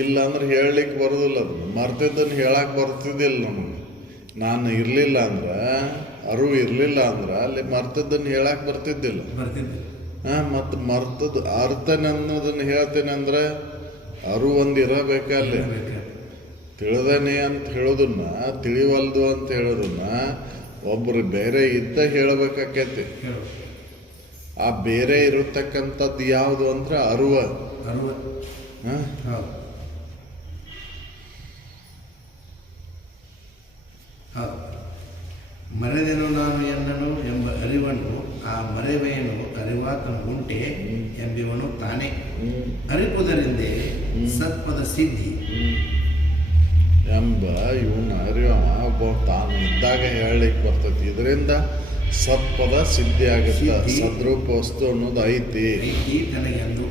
ಇಲ್ಲ ಅಂದ್ರೆ ಹೇಳಲಿಕ್ಕೆ ಬರೋದಿಲ್ಲ. ಅದು ಮರ್ತಿದ್ದನ್ನು ಹೇಳಕ್ಕೆ ಬರ್ತಿದ್ದಿಲ್ಲ ನಮಗೆ. ನಾನು ಇರಲಿಲ್ಲ ಅಂದ್ರೆ, ಅರಿವು ಇರಲಿಲ್ಲ ಅಂದ್ರೆ ಅಲ್ಲಿ ಮರ್ತದ್ದನ್ನು ಹೇಳಕ್ಕೆ ಬರ್ತಿದ್ದಿಲ್ಲ. ಮತ್ತು ಮರ್ತದ್ದು ಅರ್ಥನೆ ಅನ್ನೋದನ್ನು ಹೇಳ್ತೇನೆ ಅಂದ್ರೆ ಅರಿವು ಒಂದು ಇರಬೇಕಲ್ಲಿ. ತಿಳಿದೇನೆ ಅಂತ ಹೇಳೋದನ್ನ, ತಿಳಿವಲ್ದು ಅಂತ ಹೇಳೋದನ್ನ ಒಬ್ಬರು ಬೇರೆ ಇದ್ದ ಹೇಳಬೇಕಾಕೈತಿ. ಆ ಬೇರೆ ಇರತಕ್ಕಂಥದ್ದು ಯಾವುದು ಅಂದ್ರೆ ಅರಿವ. ಮರೆದೆನು ನಾನು ಎನ್ನನು ಎಂಬ ಅರಿವನ್ನು ಆ ಮರೆವೆಯನ್ನು ಅರಿವಾತನು ಉಂಟೆ ಎಂಬಿವನು ತಾನೇ. ಅರಿಪುದರಿಂದೇ ಸತ್ಪದ ಸಿದ್ಧಿ ಎಂಬ ಇವನ್ನ ಅರಿವ ಒಬ್ಬ ತಾನು ಇದ್ದಾಗ ಹೇಳಲಿಕ್ಕೆ ಬರ್ತೈತಿ. ಇದರಿಂದ ಸತ್ಪದ ಸಿದ್ಧಿ ಆಗುತ್ತೆ. ಸದ್ರೂಪ ವಸ್ತು ಅನ್ನೋದು ಐತಿ ತನಗೆಂದು.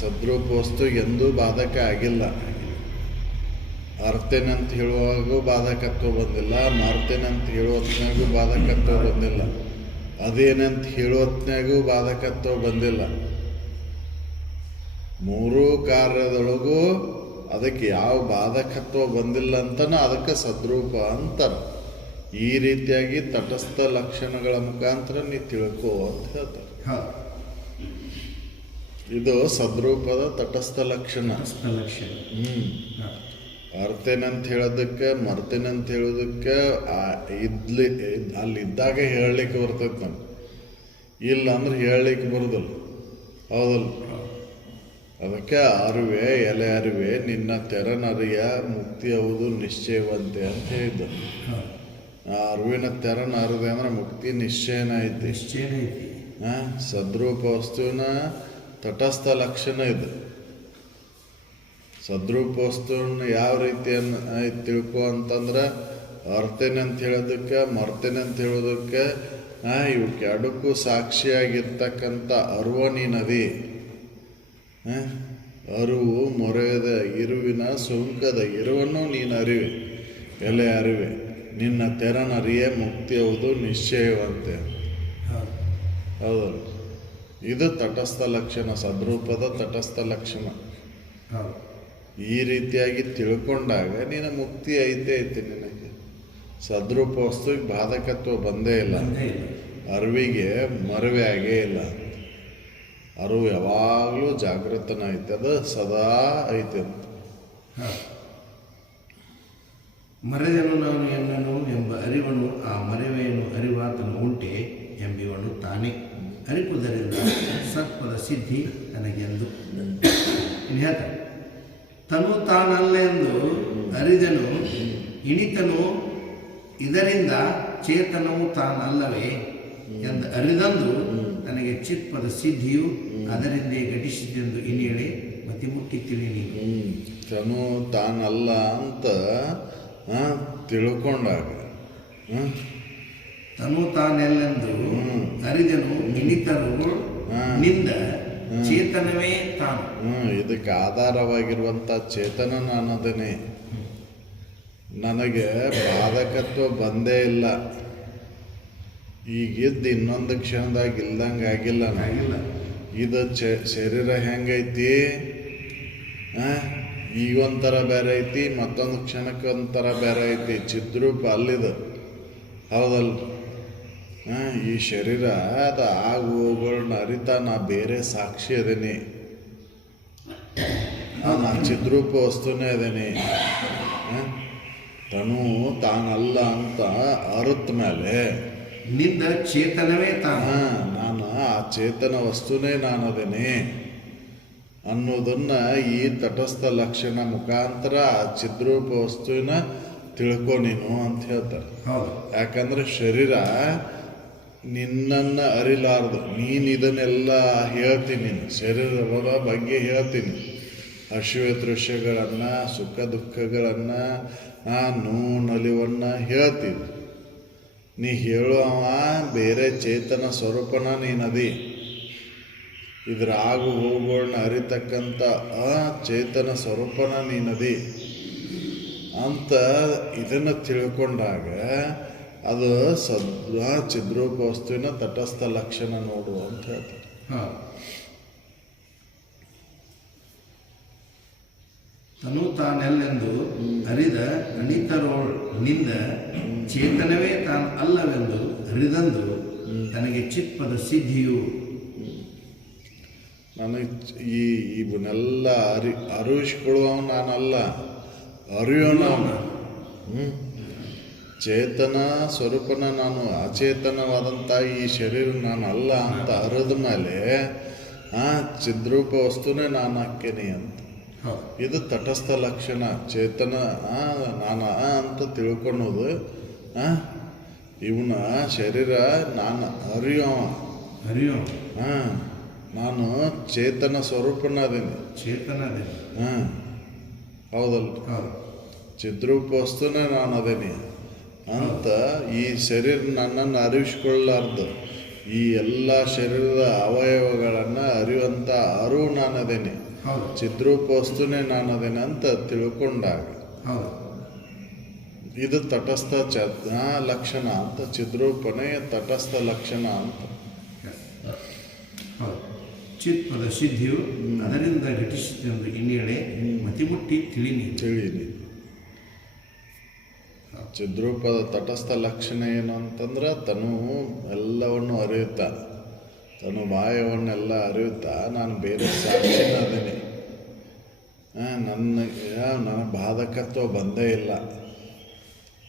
ಸದ್ರೂಪ ವಸ್ತು ಎಂದೂ ಬಾಧಕ ಆಗಿಲ್ಲ. ಅರ್ತೇನೆ ಅಂತ ಹೇಳುವಾಗೂ ಬಾಧಕತ್ವ ಬಂದಿಲ್ಲ, ಮಾರ್ತೇನೆ ಅಂತ ಹೇಳುವತ್ನಾಗೂ ಬಾಧಕತ್ವ ಬಂದಿಲ್ಲ, ಅದೇನಂತ ಹೇಳುವತ್ನಾಗೂ ಬಾಧಕತ್ವ ಬಂದಿಲ್ಲ. ಮೂರೂ ಕಾರ್ಯದೊಳಗೂ ಅದಕ್ಕೆ ಯಾವ ಬಾಧಕತ್ವ ಬಂದಿಲ್ಲ ಅಂತನ ಅದಕ್ಕೆ ಸದ್ರೂಪ ಅಂತಾರೆ. ಈ ರೀತಿಯಾಗಿ ತಟಸ್ಥ ಲಕ್ಷಣಗಳ ಮುಖಾಂತರ ನೀ ತಿಳ್ಕೋ ಅಂತ ಹೇಳ್ತಾರೆ. ಇದು ಸದ್ರೂಪದ ತಟಸ್ಥ ಲಕ್ಷಣ. ಅರ್ತೇನಂತ ಹೇಳೋದಕ್ಕೆ ಮರ್ತೇನಂತ ಹೇಳೋದಕ್ಕೆ ಅಲ್ಲಿದ್ದಾಗ ಹೇಳಲಿಕ್ಕೆ ಬರ್ತೈತೆ ನಮ್ಗೆ. ಇಲ್ಲ ಅಂದ್ರೆ ಹೇಳಲಿಕ್ಕೆ ಬರೋದಲ್ಲ, ಹೌದಲ್ಲ? ಅದಕ್ಕೆ ಅರಿವೆ ಎಲೆ ಅರಿವೆ ನಿನ್ನ ತೆರನರಿಯ ಮುಕ್ತಿ ಹೌದು ನಿಶ್ಚಯವಂತೆ ಅಂತ ಹೇಳಿದ್ದು. ಆ ಅರಿವಿನ ತೆರನ ಅರಿದೆ ಅಂದ್ರೆ ಮುಕ್ತಿ ನಿಶ್ಚಯನ ಐತಿ. ಸದ್ರೂಪ ವಸ್ತುವಿನ ತಟಸ್ಥ ಲಕ್ಷಣ ಇದು. ಸದ್ರೂಪ ವಸ್ತುವನ್ನು ಯಾವ ರೀತಿಯನ್ನು ತಿಳ್ಕೊ ಅಂತಂದ್ರೆ, ಅರ್ತೇನೆ ಅಂತ ಹೇಳೋದಕ್ಕೆ ಮರ್ತೇನೆ ಅಂತ ಹೇಳೋದಕ್ಕೆ ಇವಕ್ಕೆ ಎರಡಕ್ಕೂ ಸಾಕ್ಷಿಯಾಗಿರ್ತಕ್ಕಂಥ ಅರಿವ ನೀನದಿ. ಅರಿವು ಮೊರೆಯದ ಇರುವಿನ ಸುಂಕದ ಇರುವನ್ನು ನೀನು ಅರಿವೆ, ಎಲೆ ಅರಿವೆ ನಿನ್ನ ತೆರನರಿಯೇ ಮುಕ್ತಿ ಹೌದು ನಿಶ್ಚಯವಂತೆ. ಹೌದಲ್ಲ? ಇದು ತಟಸ್ಥ ಲಕ್ಷಣ, ಸದ್ರೂಪದ ತಟಸ್ಥ ಲಕ್ಷಣ. ಈ ರೀತಿಯಾಗಿ ತಿಳ್ಕೊಂಡಾಗ ನೀನು ಮುಕ್ತಿ ಐತೆ ನಿನಗೆ. ಸದ್ರೂಪ ವಸ್ತುವಿಗೆ ಬಾಧಕತ್ವ ಬಂದೇ ಇಲ್ಲ, ಅರಿವಿಗೆ ಮರವೇ ಆಗೇ ಇಲ್ಲ. ಅರಿವು ಯಾವಾಗಲೂ ಜಾಗೃತನ ಐತೆ, ಅದು ಸದಾ ಐತೆ ಅಂತ. ಮರೆದೆನು ನಾನು ಎನ್ನನು ಎಂಬ ಅರಿವನು ಆ ಮರೆವೆಯನ್ನು ಅರಿವಾತನು ಉಂಟೆ ಎಂಬಿವನು ತಾನೇ. ಅರಿಪುದರಿಂದ ಸತ್ಪದ ಸಿದ್ಧಿ ತನಗೆಂದು. ಹೇಳ್ತಾರೆ, ತನು ತಾನಲ್ಲೆಂದು ಅರಿದನು ಇಣಿತನು ಇದರಿಂದ ಚೇತನವು ತಾನಲ್ಲವೇ ಎಂದು ಅರಿದಂದು ನನಗೆ ಚಿತ್ಪದ ಸಿದ್ಧಿಯು ಅದರಿಂದೇ ಘಟಿಸಿದೆಂದು ಇನ್ನೇಳೆ ಮತಿಮುಟ್ಟಿ ತಿಳಿ ನೀನು. ತನು ತಾನಲ್ಲ ಅಂತ ತಿಳ್ಕೊಂಡಾಗ ತನು ತಾನೆಲ್ಲೆಂದು ಅರಿದನು ಇಣಿತರು ನಿಂದ ಚೇತನವೇ ತಾನು. ಇದಕ್ಕೆ ಆಧಾರವಾಗಿರುವಂಥ ಚೇತನ ನಾನದನೇ. ನನಗೆ ಬಾಧಕತ್ವ ಬಂದೇ ಇಲ್ಲ. ಈಗಿದ್ದು ಇನ್ನೊಂದು ಕ್ಷಣದಾಗ ಇಲ್ದಂಗೆ ಆಗಿಲ್ಲ. ಇದು ಶರೀರ ಹೆಂಗೈತಿ, ಈಗ ಒಂಥರ ಬೇರೆ ಐತಿ, ಮತ್ತೊಂದು ಕ್ಷಣಕ್ಕೆ ಒಂಥರ ಬೇರೆ ಐತಿ. ಚಿದ್ರೂಪ ಅಲ್ಲಿದು, ಹೌದಲ್ಲ? ಈ ಶರೀರ ಅದು ಆಗು ಹೋಗುಗಳನ್ನ ಅರಿತಾ ನಾ ಬೇರೆ ಸಾಕ್ಷಿ ಅದೇನಿ, ನಾ ಚಿದ್ರೂಪ ವಸ್ತುನೇ ಅದೇನಿ. ತನು ತಾನಲ್ಲ ಅಂತ ಅರುತ್ತ ಮೇಲೆ ನಿಂದ ಚೇತನವೇ ನಾನು ಆ ಚೇತನ ವಸ್ತುನೇ ನಾನದೇನೆ ಅನ್ನೋದನ್ನ ಈ ತಟಸ್ಥ ಲಕ್ಷಣ ಮುಖಾಂತರ ಆ ಚಿದ್ರೂಪ ವಸ್ತುವಿನ ತಿಳ್ಕೊ ನೀನು ಅಂತ ಹೇಳ್ತಾರೆ. ಯಾಕಂದ್ರೆ ಶರೀರ ನಿನ್ನನ್ನು ಅರಿಲಾರ್ದು, ನೀನು ಇದನ್ನೆಲ್ಲ ಹೇಳ್ತೀನಿ, ಶರೀರದ ಬಗ್ಗೆ ಹೇಳ್ತೀನಿ, ಹಸಿವೆ ದೃಶ್ಯಗಳನ್ನು, ಸುಖ ದುಃಖಗಳನ್ನು, ನೋವು ನಲಿವನ್ನು ಹೇಳ್ತೀನಿ. ನೀ ಹೇಳುವ ಬೇರೆ ಚೇತನ ಸ್ವರೂಪನ ನೀನದಿ, ಇದರ ಆಗು ಹೋಗುಗಳನ್ನ ಅರಿತಕ್ಕಂಥ ಆ ಚೇತನ ಸ್ವರೂಪನ ನೀನದಿ ಅಂತ ಇದನ್ನು ತಿಳ್ಕೊಂಡಾಗ ಅದು ಚಿದ್ರೂಪ ವಸ್ತುವಿನ ತಟಸ್ಥ ಲಕ್ಷಣ ನೋಡು ಅಂತ ಹೇಳ್ತಾರೆ. ತನು ತಾನೆಲ್ಲೆಂದು ಅರಿದ ಅನಿತರೋಳಿಂದ ಚೇತನವೇ ತಾನು ಅಲ್ಲವೆಂದು ಅರಿದಂದು ತನಗೆ ಚಿತ್ಪದ ಸಿದ್ಧಿಯು. ನನಗೆ ಇವನ್ನೆಲ್ಲ ಅರಿವಿಸ್ಕೊಳ್ಳುವ ನಾನಲ್ಲ, ಅರಿಯೋನವನು. ಚೇತನ ಸ್ವರೂಪನ ನಾನು, ಅಚೇತನವಾದಂಥ ಈ ಶರೀರ ನಾನು ಅಲ್ಲ ಅಂತ ಅರಿದ ಮೇಲೆ ಚಿದ್ರೂಪ ವಸ್ತುನೇ ನಾನು ಹಾಕೇನಿ ಅಂತ. ಇದು ತಟಸ್ಥ ಲಕ್ಷಣ. ಚೇತನ ನಾನು ಅಂತ ತಿಳ್ಕೊಳೋದು. ಇವನ ಶರೀರ ನಾನು ಅರಿಯೋ ನಾನು ಚೇತನ ಸ್ವರೂಪನ ಅದೇನಿ, ಹೌದಲ್ಲ? ಚಿದ್ರೂಪ ವಸ್ತುನೇ ನಾನು ಅದೇನಿ ಅಂತ ಈ ಶರೀರ ನನ್ನನ್ನು ಅರಿವಿಸ್ಕೊಳ್ಳಾರ್ದು ಈ ಎಲ್ಲ ಶರೀರದ ಅವಯವಗಳನ್ನು ಅರಿಯುವಂಥ ಅರಿವು ನಾನು ಅದೇನಿ, ಚಿದ್ರೂಪ ವಸ್ತುನೇ ನಾನು ಅದೇನೆ ಅಂತ ತಿಳ್ಕೊಂಡಾಗ ಇದು ತಟಸ್ಥ ಲಕ್ಷಣ ಅಂತ. ಚಿದ್ರೂಪನೇ ತಟಸ್ಥ ಲಕ್ಷಣ ಅಂತ. ಚಿತ್ಪದ ಸಿದ್ಧಿಯು ಅದರಿಂದ ಘಟಿಸಿದ ಹಿನ್ನೆಲೆ ಮತಿಮುಟ್ಟಿ ತಿಳಿನಿ. ಚಿದ್ರೂಪದ ತಟಸ್ಥ ಲಕ್ಷಣ ಏನು ಅಂತಂದ್ರೆ ತನು ಎಲ್ಲವನ್ನು ಅರಿಯುತ್ತಾ, ತನು ಬಾಯವನ್ನೆಲ್ಲ ಅರಿಯುತ್ತಾ ನಾನು ಬೇರೆ ಸಾಕ್ಷಿನ ಅದೇನೆ, ನನ್ನ ಬಾಧಕತ್ವ ಬಂದೇ ಇಲ್ಲ,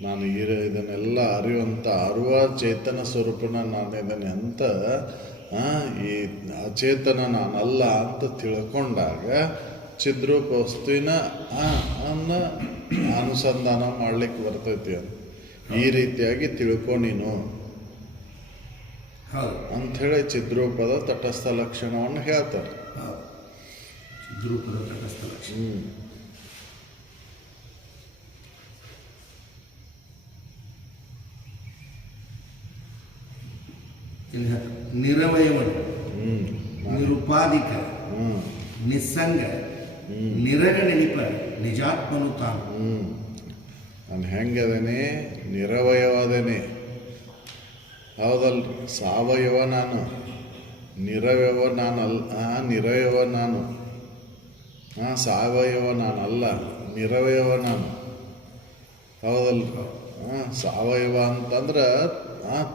ನಾನು ಇದನ್ನೆಲ್ಲ ಅರಿಯುವಂಥ ಅರುವ ಚೇತನ ಸ್ವರೂಪನ ನಾನಿದ್ದೇನೆ ಅಂತ ಈ ಅಚೇತನ ನಾನಲ್ಲ ಅಂತ ತಿಳ್ಕೊಂಡಾಗ ಚಿದ್ರೂಪ ವಸ್ತುವಿನ ಅನುಸಂಧಾನ ಮಾಡ್ಲಿಕ್ಕೆ ಬರ್ತೈತಿ ಅಂತ. ಈ ರೀತಿಯಾಗಿ ತಿಳ್ಕೊ ನೀನು ಅಂಥೇಳಿ ಚಿದ್ರೂಪದ ತಟಸ್ಥ ಲಕ್ಷಣವನ್ನು ಹೇಳ್ತಾರೆ. ಚಿದ್ರೂಪದ ತಟಸ್ಥ ಲಕ್ಷಣ. ನಿರವಯವನು, ನಿರುಪಾದಿಕ, ನಿಸ್ಸಂಗ, ನಿರಗನೆನಿಪ ನಿಜಾತ್ಮನು ತಾನು. ನಾನು ಹೆಂಗದೇನೆ? ನಿರವಯವಾದೇನೆ, ಹೌದಲ್ರಿ? ಸಾವಯವ ನಾನು, ನಿರವಯವ ನಾನಲ್ಲ. ನಿರವಯವ ನಾನು, ಸಾವಯವ ನಾನಲ್ಲ, ನಿರವಯವ ನಾನು, ಹೌದಲ್ರಿ? ಸಾವಯವ ಅಂತಂದ್ರೆ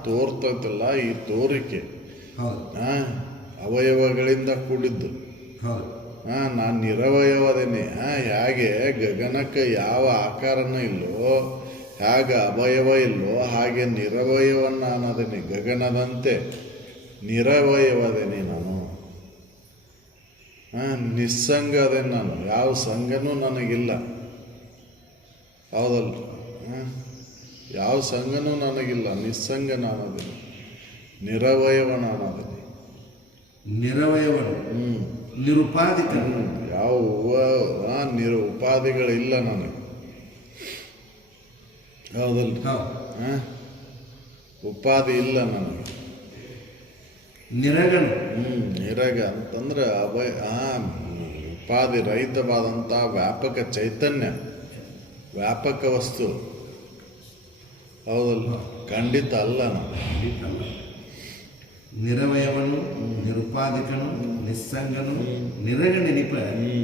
ತೋರ್ತೈತಲ್ಲ, ಈ ತೋರಿಕೆ ಅವಯವಗಳಿಂದ ಕೂಡಿದ್ದು. ನಾನು ನಿರವಯವದೇನೆ. ಹೇಗೆ ಗಗನಕ್ಕೆ ಯಾವ ಆಕಾರನೂ ಇಲ್ಲೋ, ಹೇಗೆ ಅವಯವ ಇಲ್ಲೋ ಹಾಗೆ ನಿರವಯವನ್ನ ಅನ್ನೋದೇನೆ. ಗಗನದಂತೆ ನಿರವಯವದೇನೆ ನಾನು. ನಿಸ್ಸಂಗ ಅದೇನೆ ನಾನು, ಯಾವ ಸಂಘನೂ ನನಗಿಲ್ಲ, ಹೌದಲ್ಲ? ಯಾವ ಸಂಘನೂ ನನಗಿಲ್ಲ, ನಿಸ್ಸಂಗ ನಾನದೇನೆ, ನಿರವಯವ ನಾನದೇನೆ. ನಿರವಯವನು, ನಿರುಪಾದಿಕ, ಯಾವ ಉಪಾಧಿಗಳಿಲ್ಲ ನನಗೆ, ಹೌದಲ್ಲ? ಉಪಾಧಿ ಇಲ್ಲ ನನಗೆ. ನಿರಗನು, ನಿರಗ ಅಂತಂದ್ರೆ ಉಪಾಧಿ ರಹಿತವಾದಂಥ ವ್ಯಾಪಕ ಚೈತನ್ಯ, ವ್ಯಾಪಕ ವಸ್ತು, ಹೌದಲ್ಲ? ಖಂಡಿತ ಅಲ್ಲ ನಾನು. ನಿರವಯವನು ನಿರುಪಾಧಿಕನು ನಿಸ್ಸಂಗನು ನಿರಗ ನೆನಪ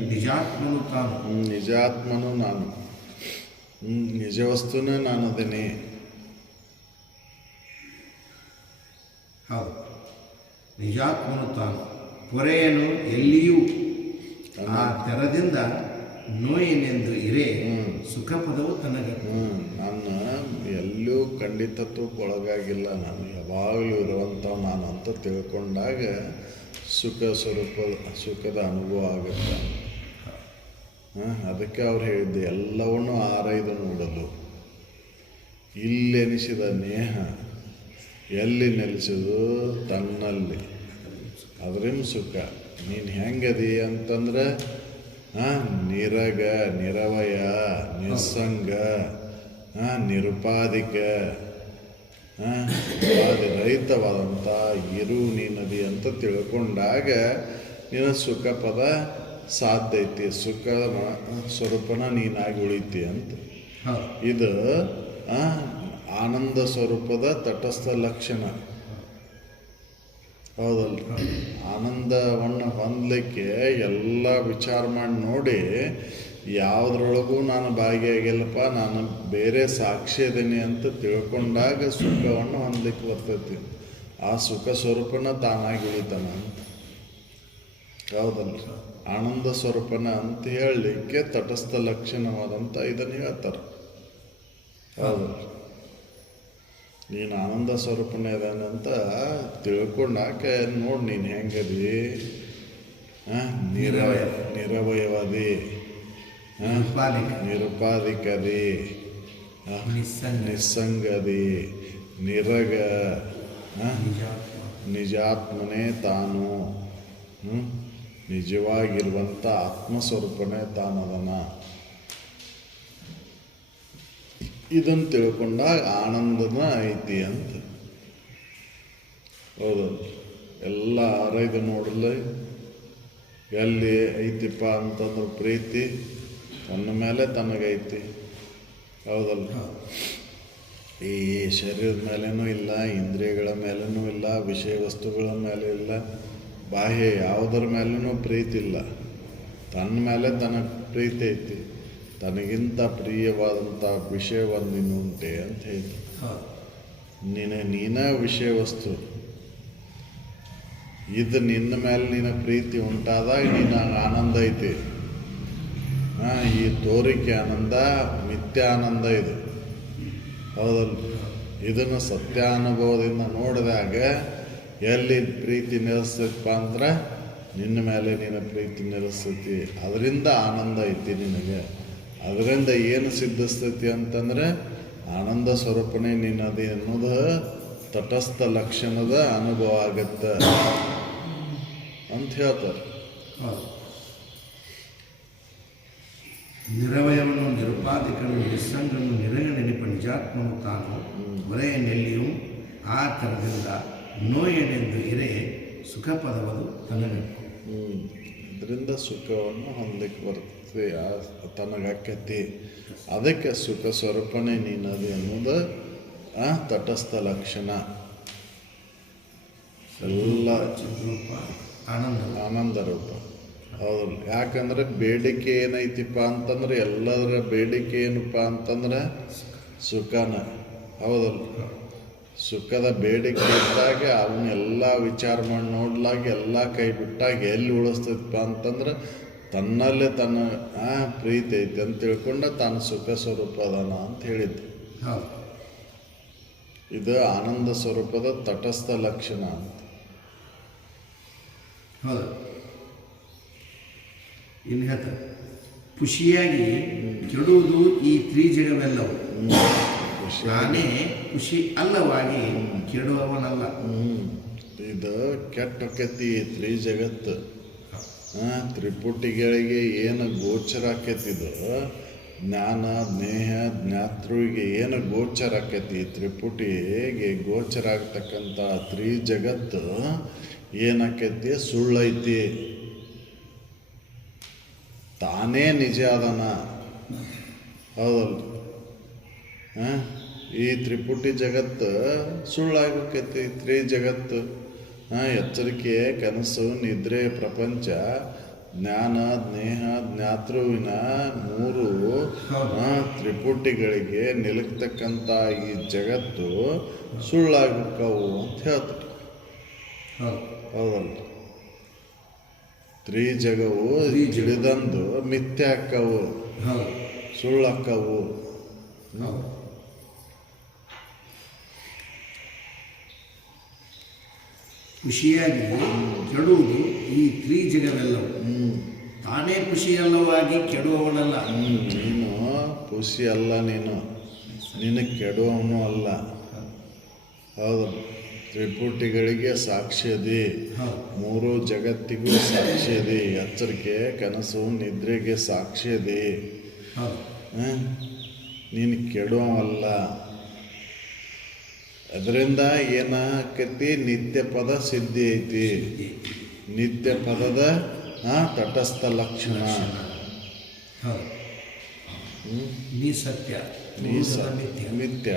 ನಿಜಾತ್ಮನು ತಾನು. ನಿಜಾತ್ಮನು ನಾನು, ನಿಜ ವಸ್ತುನೇ ನಾನು ಅದೇನೆ. ಹೌದು, ನಿಜಾತ್ಮನು ತಾನು. ಪೊರೆಯನು ಎಲ್ಲಿಯೂ ಆ ತೆರದಿಂದ ನೋಯನೆಂದು ಇರೇ ಸುಖ ಪದವು ತನಗೆ. ನಾನು ಎಲ್ಲೂ ಖಂಡಿತತ್ವಕ್ಕೆ ಒಳಗಾಗಿಲ್ಲ, ನಾನು ಯಾವಾಗಲೂ ಇರುವಂಥ ನಾನು ಅಂತ ತಿಳ್ಕೊಂಡಾಗ ಸುಖದ ಅನುಭವ ಆಗುತ್ತೆ. ಅದಕ್ಕೆ ಅವ್ರು ಹೇಳಿದ್ದು ಎಲ್ಲವನ್ನೂ ಆರೈದು ನೋಡಲು. ಇಲ್ಲೆನಿಸಿದ ನೇಹ ಎಲ್ಲಿ ನೆಲೆಸಿದು ತನ್ನಲ್ಲಿ, ಅದರಿಂದ ಸುಖ. ನೀನು ಹೆಂಗದಿ ಅಂತಂದ್ರೆ ನಿರಗ ನಿರವಯ ನಿಸ್ಸಂಗ ನಿರುಪಾಧಿಕ ರಹಿತವಾದಂಥ ಇರು ನೀನದಿ ಅಂತ ತಿಳ್ಕೊಂಡಾಗ ನಿನ್ನ ಸುಖ ಪದ ಸಾಧ್ಯ ಐತಿ, ಸುಖ ಸ್ವರೂಪನ ನೀನಾಗಿ ಉಳಿತಿ ಅಂತ. ಇದು ಆನಂದ ಸ್ವರೂಪದ ತಟಸ್ಥ ಲಕ್ಷಣ. ಹೌದಲ್ರಿ? ಆನಂದವನ್ನು ಹೊಂದಲಿಕ್ಕೆ ಎಲ್ಲ ವಿಚಾರ ಮಾಡಿ ನೋಡಿ ಯಾವುದ್ರೊಳಗೂ ನಾನು ಭಾಗಿಯಾಗಿಲ್ಲಪ್ಪ, ನಾನು ಬೇರೆ ಸಾಕ್ಷಿ ಅದೇನೆ ಅಂತ ತಿಳ್ಕೊಂಡಾಗ ಸುಖವನ್ನು ಹೊಂದಲಿಕ್ಕೆ ಬರ್ತೈತಿ. ಆ ಸುಖ ಸ್ವರೂಪನ ತಾನಾಗಿ ಉಳಿತಾನ ಅಂತ. ಹೌದಲ್ರಿ? ಆನಂದ ಸ್ವರೂಪನ ಅಂತ ಹೇಳಲಿಕ್ಕೆ ತಟಸ್ಥ ಲಕ್ಷಣವಾದಂಥ ಇದನ್ನು ಹೇಳ್ತಾರೆ. ಹೌದಲ್ರಿ? ನೀನು ಆನಂದ ಸ್ವರೂಪನೇ ಅದಾನಂತ ತಿಳ್ಕೊಂಡಾಕ ನೋಡಿ ನೀನು ಹೆಂಗದಿ, ನಿರವಯವಾದಿ, ನಿರುಪಾಧಿಕದಿ, ನಿಸ್ಸಂಗದಿ, ನಿರಗ, ನಿಜಾತ್ಮನೇ ತಾನು, ನಿಜವಾಗಿರುವಂಥ ಆತ್ಮಸ್ವರೂಪನೇ ತಾನದನ. ಇದನ್ನು ತಿಳ್ಕೊಂಡಾಗ ಆನಂದನ ಐತಿ ಅಂತ. ಹೌದಲ್ಲ? ಎಲ್ಲ ಆರೈದು ನೋಡಲ್ಲ ಎಲ್ಲಿ ಐತಿಪ್ಪ ಅಂತಂದ್ರೆ ಪ್ರೀತಿ ತನ್ನ ಮೇಲೆ ತನಗೈತಿ. ಹೌದಲ್ಲ? ಈ ಶರೀರದ ಮೇಲೇನೂ ಇಲ್ಲ, ಇಂದ್ರಿಯಗಳ ಮೇಲೇನೂ ಇಲ್ಲ, ವಿಷಯ ವಸ್ತುಗಳ ಮೇಲೆ ಇಲ್ಲ, ಬಾಹ್ಯ ಯಾವುದರ ಮೇಲೇನೂ ಪ್ರೀತಿ ಇಲ್ಲ. ತನ್ನ ಮೇಲೆ ತನಗೆ ಪ್ರೀತಿ ಐತಿ. ತನಗಿಂತ ಪ್ರಿಯವಾದಂಥ ವಿಷಯ ಒಂದಿನುಂಟೆ ಅಂತ ಹೇಳ್ತಿ. ನೀನ ವಿಷಯ ವಸ್ತು. ಇದು ನಿನ್ನ ಮೇಲೆ ನಿನ್ನ ಪ್ರೀತಿ ಉಂಟಾದಾಗ ನಿನ್ನ ಆನಂದ ಐತಿ. ಈ ತೋರಿಕೆ ಆನಂದ ಮಿಥ್ಯ ಆನಂದ ಇದು. ಹೌದಲ್ಲ? ಇದನ್ನು ಸತ್ಯಾನುಭವದಿಂದ ನೋಡಿದಾಗ ಎಲ್ಲಿ ಪ್ರೀತಿ ನೆಲೆಸ್ತೈತಪ್ಪ ಅಂದ್ರೆ ನಿನ್ನ ಮೇಲೆ ನಿನ್ನ ಪ್ರೀತಿ ನೆಲೆಸ್ತೈತಿ. ಅದರಿಂದ ಆನಂದ ಐತಿ ನಿನಗೆ. ಅದರಿಂದ ಏನು ಸಿದ್ಧಿಸ್ತೈತಿ ಅಂತಂದರೆ ಆನಂದ ಸ್ವರೂಪನೇ ನಿನ್ನದು ಅನ್ನೋದು ತಟಸ್ಥ ಲಕ್ಷಣದ ಅನುಭವ ಆಗತ್ತೆ ಅಂತ ಹೇಳ್ತಾರೆ. ನಿರವಯವನು ನಿರುಪಾಧಿಕನು ನಿಸ್ಸಂಗನು ನಿರಗ ನೆನಪ ನಿಜಾತ್ಮನು ತಾನು. ಹೊರೆಯನೆಲ್ಲಿಯೂ ಆ ಥರದಿಂದ ನೋಯನೆಂದು ಇರೇ ಸುಖ ಪದವದು ತನಗೆ. ಇದರಿಂದ ಸುಖವನ್ನು ಹೊಂದಕ್ಕೆ ಬರ್ತದೆ, ತನಗಾಕತಿ. ಅದಕ್ಕೆ ಸುಖ ಸ್ವರೂಪನೇ ನೀನದು ಅನ್ನೋದು ತಟಸ್ಥ ಲಕ್ಷಣ. ಎಲ್ಲ ಆನಂದ ರೂಪ. ಹೌದಲ್ಲ? ಯಾಕಂದ್ರೆ ಬೇಡಿಕೆ ಏನೈತಿಪ್ಪ ಅಂತಂದ್ರೆ ಎಲ್ಲದರ ಬೇಡಿಕೆ ಏನಪ್ಪ ಅಂತಂದ್ರೆ ಸುಖನ. ಹೌದಲ್ಲ? ಸುಖದ ಬೇಡಿಕೆ ಇದ್ದಾಗ ಅವನ್ನೆಲ್ಲ ವಿಚಾರ ಮಾಡಿ ನೋಡ್ಲಾಗ ಎಲ್ಲ ಕೈ ಬಿಟ್ಟಾಗ ಎಲ್ಲಿ ಉಳಿಸ್ತೈತಪ್ಪ ಅಂತಂದ್ರೆ ತನ್ನಲ್ಲೇ ತನ್ನ ಪ್ರೀತಿ ಐತಿ ಅಂತ ತಿಳ್ಕೊಂಡ ತಾನು ಸುಖ ಸ್ವರೂಪ ಅದಾನ ಅಂತ ಹೇಳಿದ್ದೆ. ಇದು ಆನಂದ ಸ್ವರೂಪದ ತಟಸ್ಥ ಲಕ್ಷಣ ಅಂತ. ಹೌದು. ಇನ್ನು ಹೇಳ್ತಾರೆ, ಖುಷಿಯಾಗಿ ಕೆಡುವುದು ಈ ತ್ರಿಜಗವೆಲ್ಲವು, ನಾನೇ ಖುಷಿ ಅಲ್ಲವಾಗಿ ಕೆಡುವವನಲ್ಲ. ಇದು ಕೆಟ್ಟಕತಿ ತ್ರಿಜಗತ್ತು. ತ್ರಿಪುಟಿಗಳಿಗೆ ಏನು ಗೋಚರ ಆಕೈತಿದು, ಜ್ಞಾನ ಜ್ಞೇಹ ಜ್ಞಾತೃವಿಗೆ ಏನು ಗೋಚರ ಆಕೈತಿ, ತ್ರಿಪುಟಿಗೆ ಗೋಚರ ಆಗ್ತಕ್ಕಂಥ ತ್ರಿಜಗತ್ತು ಏನಾಕೈತಿ, ಸುಳ್ಳೈತಿ. ತಾನೇ ನಿಜ ಅದನ. ಹೌದಲ್ಲ? ಈ ತ್ರಿಪುಟಿ ಜಗತ್ತು ಸುಳ್ಳಾಗಬೇಕೈತಿ. ತ್ರಿಜಗತ್ತು ಎಚ್ಚರಿಕೆ, ಕನಸು, ನಿದ್ರೆ, ಪ್ರಪಂಚ, ಜ್ಞಾನ, ಜ್ಞೇಹ, ಜ್ಞಾತೃವಿನ ಮೂರು ತ್ರಿಪುಟಿಗಳಿಗೆ ನಿಲುಕ್ತಕ್ಕಂಥ ಈ ಜಗತ್ತು ಸುಳ್ಳಾಗಕ್ಕವು ಅಂತ ಹೇಳ್ತಾರೆ. ಹೌದಲ್ಲ? ತ್ರಿಜಗವು ತಿಳಿದಂದು ಮಿಥ್ಯೆ ಅಕ್ಕವು, ಸುಳ್ಳಕ್ಕವು. ಖುಷಿಯಾಗಿ ಕೆಡುವುದು ಈ ತ್ರಿಜಗವೆಲ್ಲವು. ತಾನೇ ಖುಷಿಯಲ್ಲವಾಗಿ ಕೆಡುವವನಲ್ಲ. ನೀನು ಖುಷಿ ಅಲ್ಲ, ನೀನು ಕೆಡುವವನು ಅಲ್ಲ. ಹೌದು. ತ್ರಿಪುಟಿಗಳಿಗೆ ಸಾಕ್ಷಿಯದಿ, ಮೂರು ಜಗತ್ತಿಗೂ ಸಾಕ್ಷಿಯದಿ, ಎಚ್ಚರಿಕೆ, ಕನಸು, ನಿದ್ರೆಗೆ ಸಾಕ್ಷಿಯದಿ. ನೀನು ಕೆಡುವವಲ್ಲ. ಅದರಿಂದ ಏನಾಕತಿ? ನಿತ್ಯ ಪದ ಸಿದ್ಧಿ ಐತಿ. ನಿತ್ಯ ಪದದ ತಟಸ್ಥ ಲಕ್ಷಣ. ನೀ ಸತ್ಯ, ಮಿಥ್ಯ.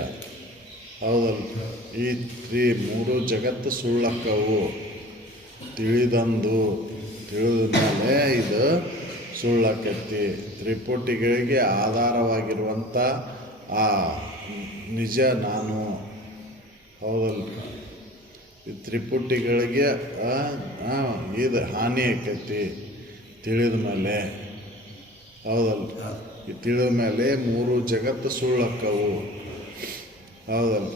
ಹೌದಲ್ಲ? ಈ ಮೂರು ಜಗತ್ತು ಸುಳ್ಳಕ್ಕವು. ತಿಳಿದ ಮೇಲೆ ಇದು ಸುಳ್ಳಾಕೈತಿ. ತ್ರಿಪುಟಿಗಳಿಗೆ ಆಧಾರವಾಗಿರುವಂಥ ಆ ನಿಜ ನಾನು. ಹೌದಲ್ಲ? ಈ ತ್ರಿಪುಟಿಗಳಿಗೆ ಇದು ಹಾನಿ ಆಕೈತಿ ತಿಳಿದ ಮೇಲೆ. ಹೌದಲ್ಲ? ಈ ತಿಳಿದ ಮೇಲೆ ಮೂರು ಜಗತ್ತು ಸುಳ್ಳಕ್ಕವು. ಹೌದಲ್ಲ?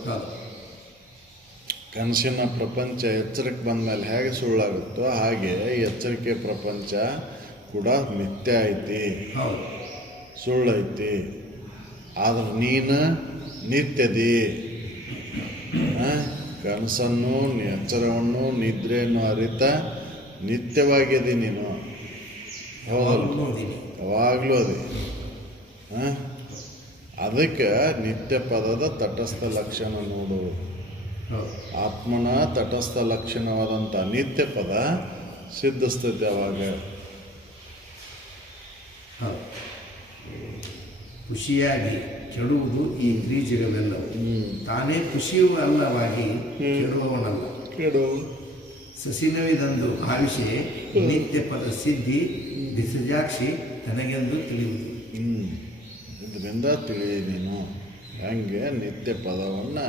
ಕನಸಿನ ಪ್ರಪಂಚ ಎಚ್ಚರಿಕೆ ಬಂದ ಮೇಲೆ ಹೇಗೆ ಸುಳ್ಳಾಗುತ್ತೋ ಹಾಗೆ ಎಚ್ಚರಿಕೆ ಪ್ರಪಂಚ ಕೂಡ ಮಿಥ್ಯೆ ಐತಿ, ಸುಳ್ಳೈತಿ. ಆದ್ರೆ ನೀನು ನಿತ್ಯದಿ. ಕನಸನ್ನು, ಎಚ್ಚರವನ್ನು, ನಿದ್ರೆಯನ್ನು ಅರಿತ ನಿತ್ಯವಾಗಿದೆ ನೀನು. ಹೌದಲ್ಲ? ಯಾವಾಗಲೂ ಅದೇ. ಅದಕ್ಕೆ ನಿತ್ಯ ಪದದ ತಟಸ್ಥ ಲಕ್ಷಣ ನೋಡು. ಆತ್ಮನ ತಟಸ್ಥ ಲಕ್ಷಣವಾದಂಥ ನಿತ್ಯ ಪದ ಸಿದ್ಧಿಸ್ತೈತೆ ಅವಾಗ. ಖುಷಿಯಾಗಿ ಕೆಡುವುದು ಈ ತ್ರಿಜಗವೆಲ್ಲವು. ತಾನೇ ಖುಷಿಯೂ ಅಲ್ಲವಾಗಿ ಕೆಡುವವನಲ್ಲ. ಸಸಿನವಿದಂದು ಆವಿಷೆ ನಿತ್ಯ ಪದ ಸಿದ್ಧಿ ಬಿಸಜಾಕ್ಷಿ ತನಗೆಂದು ತಿಳಿಯುವುದು. ಇದರಿಂದ ತಿಳಿಯ ನೀನು ಹೆಂಗೆ ನಿತ್ಯ ಪದವನ್ನು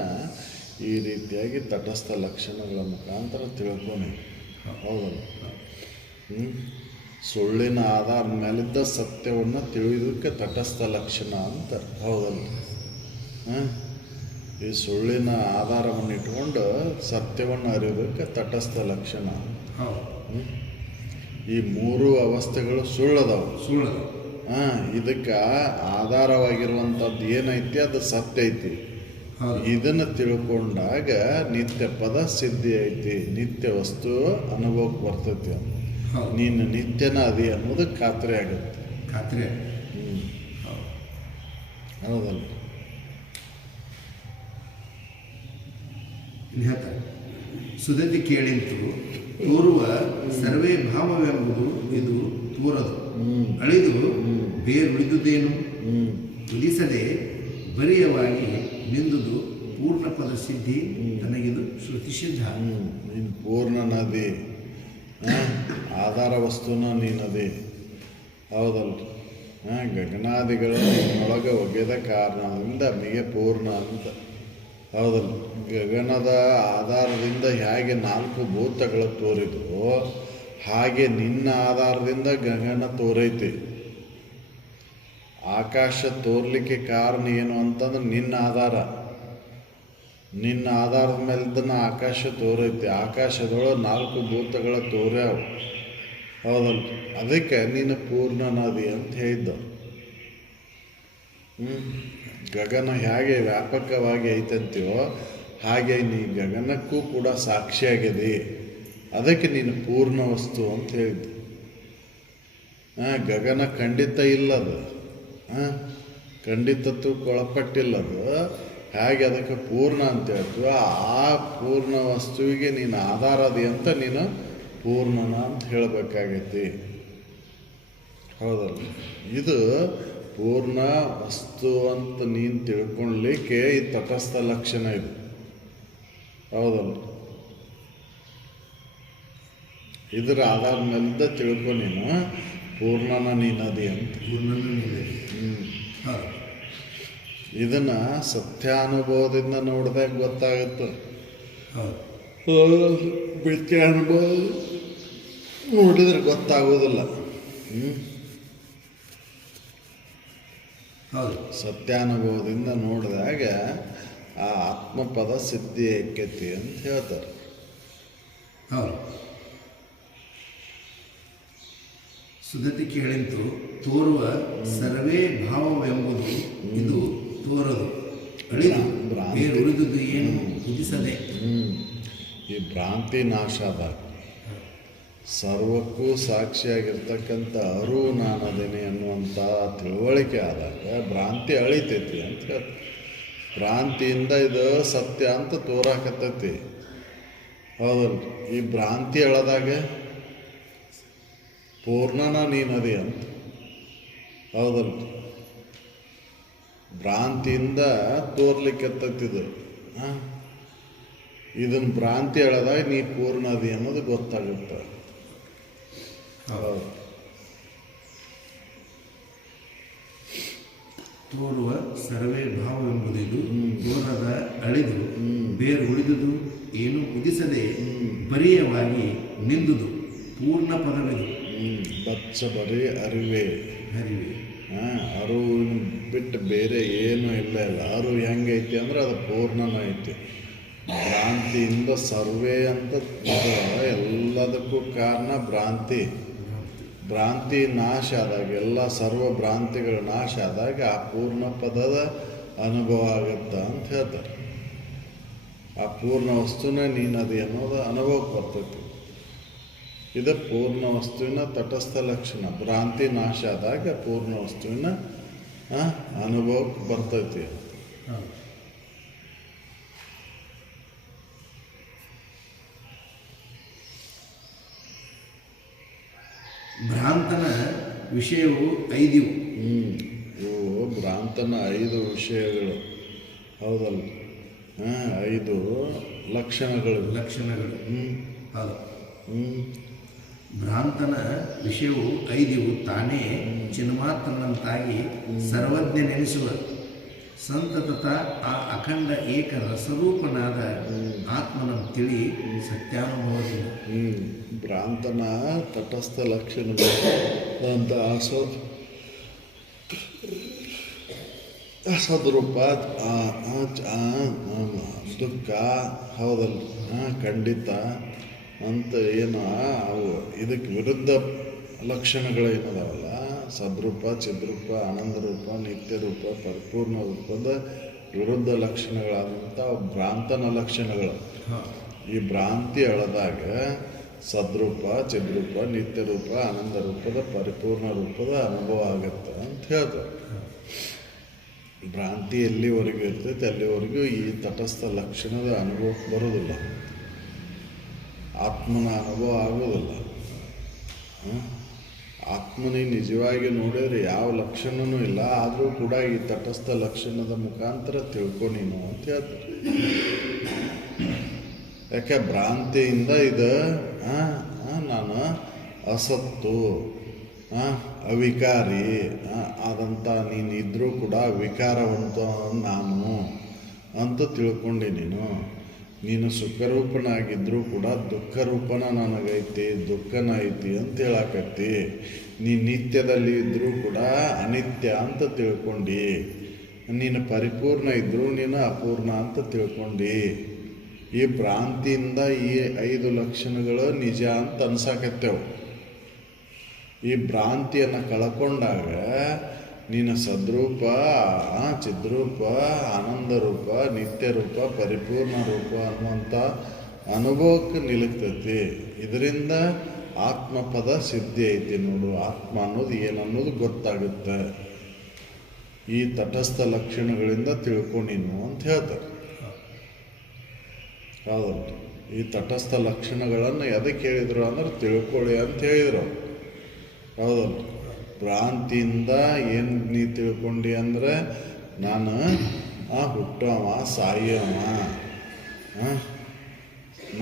ಈ ರೀತಿಯಾಗಿ ತಟಸ್ಥ ಲಕ್ಷಣಗಳ ಮುಖಾಂತರ ತಿಳ್ಕೊನಿ. ಹೌದಲ್ಲ? ಸುಳ್ಳಿನ ಆಧಾರದ ಮೇಲಿದ್ದ ಸತ್ಯವನ್ನು ತಿಳಿಯೋದಕ್ಕೆ ತಟಸ್ಥ ಲಕ್ಷಣ ಅಂತಾರೆ. ಹೌದಲ್ಲ? ಈ ಸುಳ್ಳಿನ ಆಧಾರವನ್ನು ಇಟ್ಕೊಂಡು ಸತ್ಯವನ್ನು ಅರಿಯೋದಕ್ಕೆ ತಟಸ್ಥ ಲಕ್ಷಣ. ಈ ಮೂರು ಅವಸ್ಥೆಗಳು ಸುಳ್ಳದವು. ಇದಕ್ಕೆ ಆಧಾರವಾಗಿರುವಂಥದ್ದು ಏನೈತಿ ಅದು ಸತ್ಯ ಐತಿ. ಇದನ್ನು ತಿಳ್ಕೊಂಡಾಗ ನಿತ್ಯ ಪದ ಸಿದ್ಧಿ ಐತಿ. ನಿತ್ಯ ವಸ್ತು ಅನುಭವಕ್ಕೆ ಬರ್ತೈತಿ. ನೀನು ನಿತ್ಯನ ಅದಿ ಅನ್ನೋದು ಖಾತ್ರಿ ಆಗುತ್ತೆ. ಹೌದಲ್ಲ? ಸುದತಿ ಕೇಳಿಂತು ತೋರುವ ಸರ್ವೇ ಭಾವವೆಂಬುದು ಇದು ತೋರದು. ಅಳಿದು ಬೇರುಳಿದುದೇನು? ಉಳಿಸದೆ ಬರಿಯವಾಗಿ ನಿಂದುದು ಪೂರ್ಣ ಪದ ಸಿದ್ಧಿ ತನಗಿದು ಶ್ರುತಿ ಸಿದ್ಧ. ನೀನು ಪೂರ್ಣನದಿ, ಆಧಾರ ವಸ್ತುನ ನೀನದಿ. ಹೌದಲ್ಲ? ಗಗನಾದಿಗಳು ನಿನ್ನೊಳಗೆ ಒಗೆದ ಕಾರಣದಿಂದ ಮಿಗೆ ಪೂರ್ಣ ಅಂತ. ಹೌದಲ್ಲ? ಗಗನದ ಆಧಾರದಿಂದ ಹೇಗೆ 4 ಭೂತಗಳು ತೋರಿದವು ಹಾಗೆ ನಿನ್ನ ಆಧಾರದಿಂದ ಗಗನ ತೋರೈತಿ. ಆಕಾಶ ತೋರ್ಲಿಕ್ಕೆ ಕಾರಣ ಏನು ಅಂತಂದ್ರೆ ನಿನ್ನ ಆಧಾರದ ಮೇಲಿದ್ದನ್ನ ಆಕಾಶ ತೋರೈತಿ. ಆಕಾಶದೊಳಗೆ 4 ಭೂತಗಳ ತೋರ್ಯಾವ. ಹೌದಲ್ಲ? ಅದಕ್ಕೆ ನೀನು ಪೂರ್ಣನದಿ ಅಂತ ಹೇಳಿದ್ದ. ಗಗನ ಹೇಗೆ ವ್ಯಾಪಕವಾಗಿ ಐತಂತೀವೋ ಹಾಗೆ ನೀ ಗಗನಕ್ಕೂ ಕೂಡ ಸಾಕ್ಷಿಯಾಗಿದೆ. ಅದಕ್ಕೆ ನೀನು ಪೂರ್ಣ ವಸ್ತು ಅಂತ ಹೇಳಿದ್ದು. ಗಗನ ಖಂಡಿತ ಇಲ್ಲದು, ಖಂಡಿತತ್ವಕ್ಕೆ ಒಳಪಟ್ಟಿಲ್ಲದು. ಹೇಗೆ ಅದಕ್ಕೆ ಪೂರ್ಣ ಅಂತ ಹೇಳ್ತೀವ ಆ ಪೂರ್ಣ ವಸ್ತುವಿಗೆ ನೀನು ಆಧಾರದಿ ಅಂತ ನೀನು ಪೂರ್ಣನ ಅಂತ ಹೇಳಬೇಕಾಗೈತಿ. ಹೌದಲ್ಲ? ಇದು ಪೂರ್ಣ ವಸ್ತು ಅಂತ ನೀನು ತಿಳ್ಕೊಳ್ಲಿಕ್ಕೆ ಈ ತಟಸ್ಥ ಲಕ್ಷಣ ಇದು. ಹೌದಲ್ಲ? ಇದ್ರ ಆಧಾರ ಮೇಲಿಂದ ತಿಳ್ಕೊ ನೀನು ಪೂರ್ಣನ ನೀನದಿ ಅಂತ. ಪೂರ್ಣನೂ ನೀನೇ. ಹೌದು. ಇದನ್ನು ಸತ್ಯಾನುಭವದಿಂದ ನೋಡಿದಾಗ ಗೊತ್ತಾಗುತ್ತೆ. ಹೌದು. ಮಿಥ್ಯ ಅನುಭವ ನೋಡಿದ್ರೆ ಗೊತ್ತಾಗೋದಿಲ್ಲ. ಹೌದು. ಸತ್ಯಾನುಭವದಿಂದ ನೋಡಿದಾಗ ಆ ಆತ್ಮಪದ ಸಿದ್ಧಿ ಐಕ್ಯತೆ ಅಂತ ಹೇಳ್ತಾರೆ. ಹೌದು. ಸುದತಿ ಕೇಳಿಂತು ತೋರುವ ಸರ್ವೇ ಭಾವವೆಂಬುದು ಇದು ತೋರದು ಅಳಿದು ಬೇರುಳಿದುದು ಏನು ಕುದಿಸದೆ. ಈ ಭ್ರಾಂತಿ ನಾಶ ಆದಾಗ ಸರ್ವಕ್ಕೂ ಸಾಕ್ಷಿಯಾಗಿರ್ತಕ್ಕಂಥ ಅರಿವು ನಾನದೇನೆ ಅನ್ನುವಂಥ ತಿಳುವಳಿಕೆ ಆದಾಗ ಭ್ರಾಂತಿ ಅಳಿತೈತಿ ಅಂತ ಹೇಳ್ತಾರೆ. ಭ್ರಾಂತಿಯಿಂದ ಇದು ಸತ್ಯ ಅಂತ ತೋರಾಕತ್ತೈತಿ. ಹೌದಲ್ಲ. ಈ ಭ್ರಾಂತಿ ಅಳದಾಗ ಪೂರ್ಣನ ನೀನದಿ ಅಂತ. ಹೌದಲ್ಲ. ಭ್ರಾಂತಿಯಿಂದ ತೋರ್ಲಿಕ್ಕತ್ತೈತಿದು. ಇದನ್ನು ಭ್ರಾಂತಿ ಅಳದಾಗ ನೀ ಪೂರ್ಣದಿ ಅನ್ನೋದು ಗೊತ್ತಾಗುತ್ತೆ. ಹೌದು. ತೋರುವ ಸರ್ವೇ ಭಾವವೆಂಬುದಿದು ತೋರದ ಅಳಿದು ಬೇರು ಉಳಿದುದು ಏನು ಕುದಿಸದೆ ಬರಿಯವಾಗಿ ನಿಂದುದು ಪೂರ್ಣ ಪದವಿದು. ಬಚ್ಚ ಬರೀ ಅರಿವೆ. ಹರಿವೆ. ಅರಿವು ಬಿಟ್ಟು ಬೇರೆ ಏನೂ ಇಲ್ಲ. ಅರಿವು ಹೆಂಗೈತಿ ಅಂದ್ರೆ ಅದು ಪೂರ್ಣನ ಐತಿ. ಭ್ರಾಂತಿಯಿಂದ ಸರ್ವೇ ಅಂತ ಎಲ್ಲದಕ್ಕೂ ಕಾರಣ ಭ್ರಾಂತಿ. ಭ್ರಾಂತಿ ನಾಶ ಆದಾಗ ಎಲ್ಲ ಸರ್ವ ಭ್ರಾಂತಿಗಳು ನಾಶ ಆದಾಗ ಆ ಪೂರ್ಣ ಪದದ ಅನುಭವ ಆಗುತ್ತಾ ಅಂತ ಹೇಳ್ತಾರೆ. ಆ ಪೂರ್ಣ ವಸ್ತುನೇ ನೀನದಿ ಅನ್ನೋದು ಅನುಭವಕ್ಕೆ ಬರ್ತೈತಿ. ಇದು ಪೂರ್ಣ ವಸ್ತುವಿನ ತಟಸ್ಥ ಲಕ್ಷಣ. ಭ್ರಾಂತಿ ನಾಶ ಆದಾಗ ಪೂರ್ಣ ವಸ್ತುವಿನ ಅನುಭವಕ್ಕೆ ಬರ್ತೈತಿ. ಭ್ರಾಂತನ ವಿಷಯವು 5 ಇವು. ಇವು ಭ್ರಾಂತನ 5 ವಿಷಯಗಳು. ಹೌದಲ್ಲ. 5 ಲಕ್ಷಣಗಳು. ಹೌದು. ಭ್ರಾಂತನ ವಿಷಯವು 5 ಇವು. ತಾನೇ ಚಿನ್ಮಾತ್ರನಂತಾಗಿ ಸರ್ವಜ್ಞನೆನಿಸುವ ಸಂತತ ಆ ಅಖಂಡ ಏಕ ರಸರೂಪನಾದ ಆತ್ಮನ ತಿಳಿ ಸತ್ಯಾನುಭವದಿಂದ. ಭ್ರಾಂತನ ತಟಸ್ಥ ಲಕ್ಷಣಗಳು ಅಂತ ಅಸದ್ರೂಪ ದುಃಖ. ಹೌದಲ್ಲ. ಖಂಡಿತ ಅಂತ ಏನು ಅವು ಇದಕ್ಕೆ ವಿರುದ್ಧ ಲಕ್ಷಣಗಳೇನದಾವಲ್ಲ, ಸದ್ರೂಪ, ಚಿದ್ರೂಪ, ಆನಂದ ರೂಪ, ನಿತ್ಯ ರೂಪ, ಪರಿಪೂರ್ಣ ರೂಪದ ವಿರುದ್ಧ ಲಕ್ಷಣಗಳಾದಂಥ ಭ್ರಾಂತನ ಲಕ್ಷಣಗಳು. ಈ ಭ್ರಾಂತಿ ಅಳದಾಗ ಸದ್ರೂಪ, ಚಿದ್ರೂಪ, ನಿತ್ಯ ರೂಪ, ಆನಂದ ರೂಪದ ಪರಿಪೂರ್ಣ ರೂಪದ ಅನುಭವ ಆಗುತ್ತೆ ಅಂತ ಹೇಳ್ತಾರೆ. ಭ್ರಾಂತಿ ಎಲ್ಲಿವರೆಗೂ ಇರ್ತೈತೆ ಅಲ್ಲಿವರೆಗೂ ಈ ತಟಸ್ಥ ಲಕ್ಷಣದ ಅನುಭವಕ್ಕೆ ಬರೋದಿಲ್ಲ. ಆತ್ಮನ ಅನುಭವ ಆಗೋದಿಲ್ಲ. ಆತ್ಮನಿಗೆ ನಿಜವಾಗಿ ನೋಡಿದರೆ ಯಾವ ಲಕ್ಷಣವೂ ಇಲ್ಲ. ಆದರೂ ಕೂಡ ಈ ತಟಸ್ಥ ಲಕ್ಷಣದ ಮುಖಾಂತರ ತಿಳ್ಕೊ ನೀನು ಅಂತ ಹೇಳ್ತಾರೆ. ಯಾಕೆ ಭ್ರಾಂತಿಯಿಂದ ಇದು ನಾನು ಅಸತ್ತು, ಅವಿಕಾರಿ ಆದಂಥ ನೀನಿದ್ರೂ ಕೂಡ ವಿಕಾರವಂತ ನಾನು ಅಂತ ತಿಳ್ಕೊಂಡೆ. ನೀನು ಸುಖರೂಪನಾಗಿದ್ದರೂ ಕೂಡ ದುಃಖರೂಪನ ನನಗೈತಿ, ದುಃಖನ ಐತಿ ಅಂತ ಹೇಳಾಕತ್ತಿ. ನೀ ನಿತ್ಯದಲ್ಲಿ ಇದ್ದರೂ ಕೂಡ ಅನಿತ್ಯ ಅಂತ ತಿಳ್ಕೊಂಡು. ನೀನು ಪರಿಪೂರ್ಣ ಇದ್ದರೂ ನೀನು ಅಪೂರ್ಣ ಅಂತ ತಿಳ್ಕೊಂಡು. ಈ ಭ್ರಾಂತಿಯಿಂದ ಈ 5 ಲಕ್ಷಣಗಳು ನಿಜ ಅಂತ ಅನ್ಸಾಕತ್ತೇವು. ಈ ಭ್ರಾಂತಿಯನ್ನು ಕಳ್ಕೊಂಡಾಗ ನೀನು ಸದ್ರೂಪ, ಚಿದ್ರೂಪ, ಆನಂದ ರೂಪ, ನಿತ್ಯ ರೂಪ, ಪರಿಪೂರ್ಣ ರೂಪ ಅನ್ನುವಂಥ ಅನುಭವಕ್ಕೆ ನಿಲುಕ್ತೈತಿ. ಇದರಿಂದ ಆತ್ಮಪದ ಸಿದ್ಧಿ ಐತಿ. ನೋಡು, ಆತ್ಮ ಅನ್ನೋದು ಏನನ್ನೋದು ಗೊತ್ತಾಗುತ್ತೆ. ಈ ತಟಸ್ಥ ಲಕ್ಷಣಗಳಿಂದ ತಿಳ್ಕೊ ನೀನು ಅಂತ ಹೇಳ್ತಾರೆ. ಹೌದಲ್ಲ. ಈ ತಟಸ್ಥ ಲಕ್ಷಣಗಳನ್ನು ಎದಕ್ಕೆ ಹೇಳಿದರು ಅಂದ್ರೆ ತಿಳ್ಕೊಳ್ಳಿ ಅಂತ ಹೇಳಿದರು. ಹೌದಲ್ಲ. ಭ್ರಾಂತಿಯಿಂದ ಏನು ನೀ ತಿಳ್ಕೊಂಡು ಅಂದರೆ ನಾನು ಹುಟ್ಟವ, ಸಾಯವ,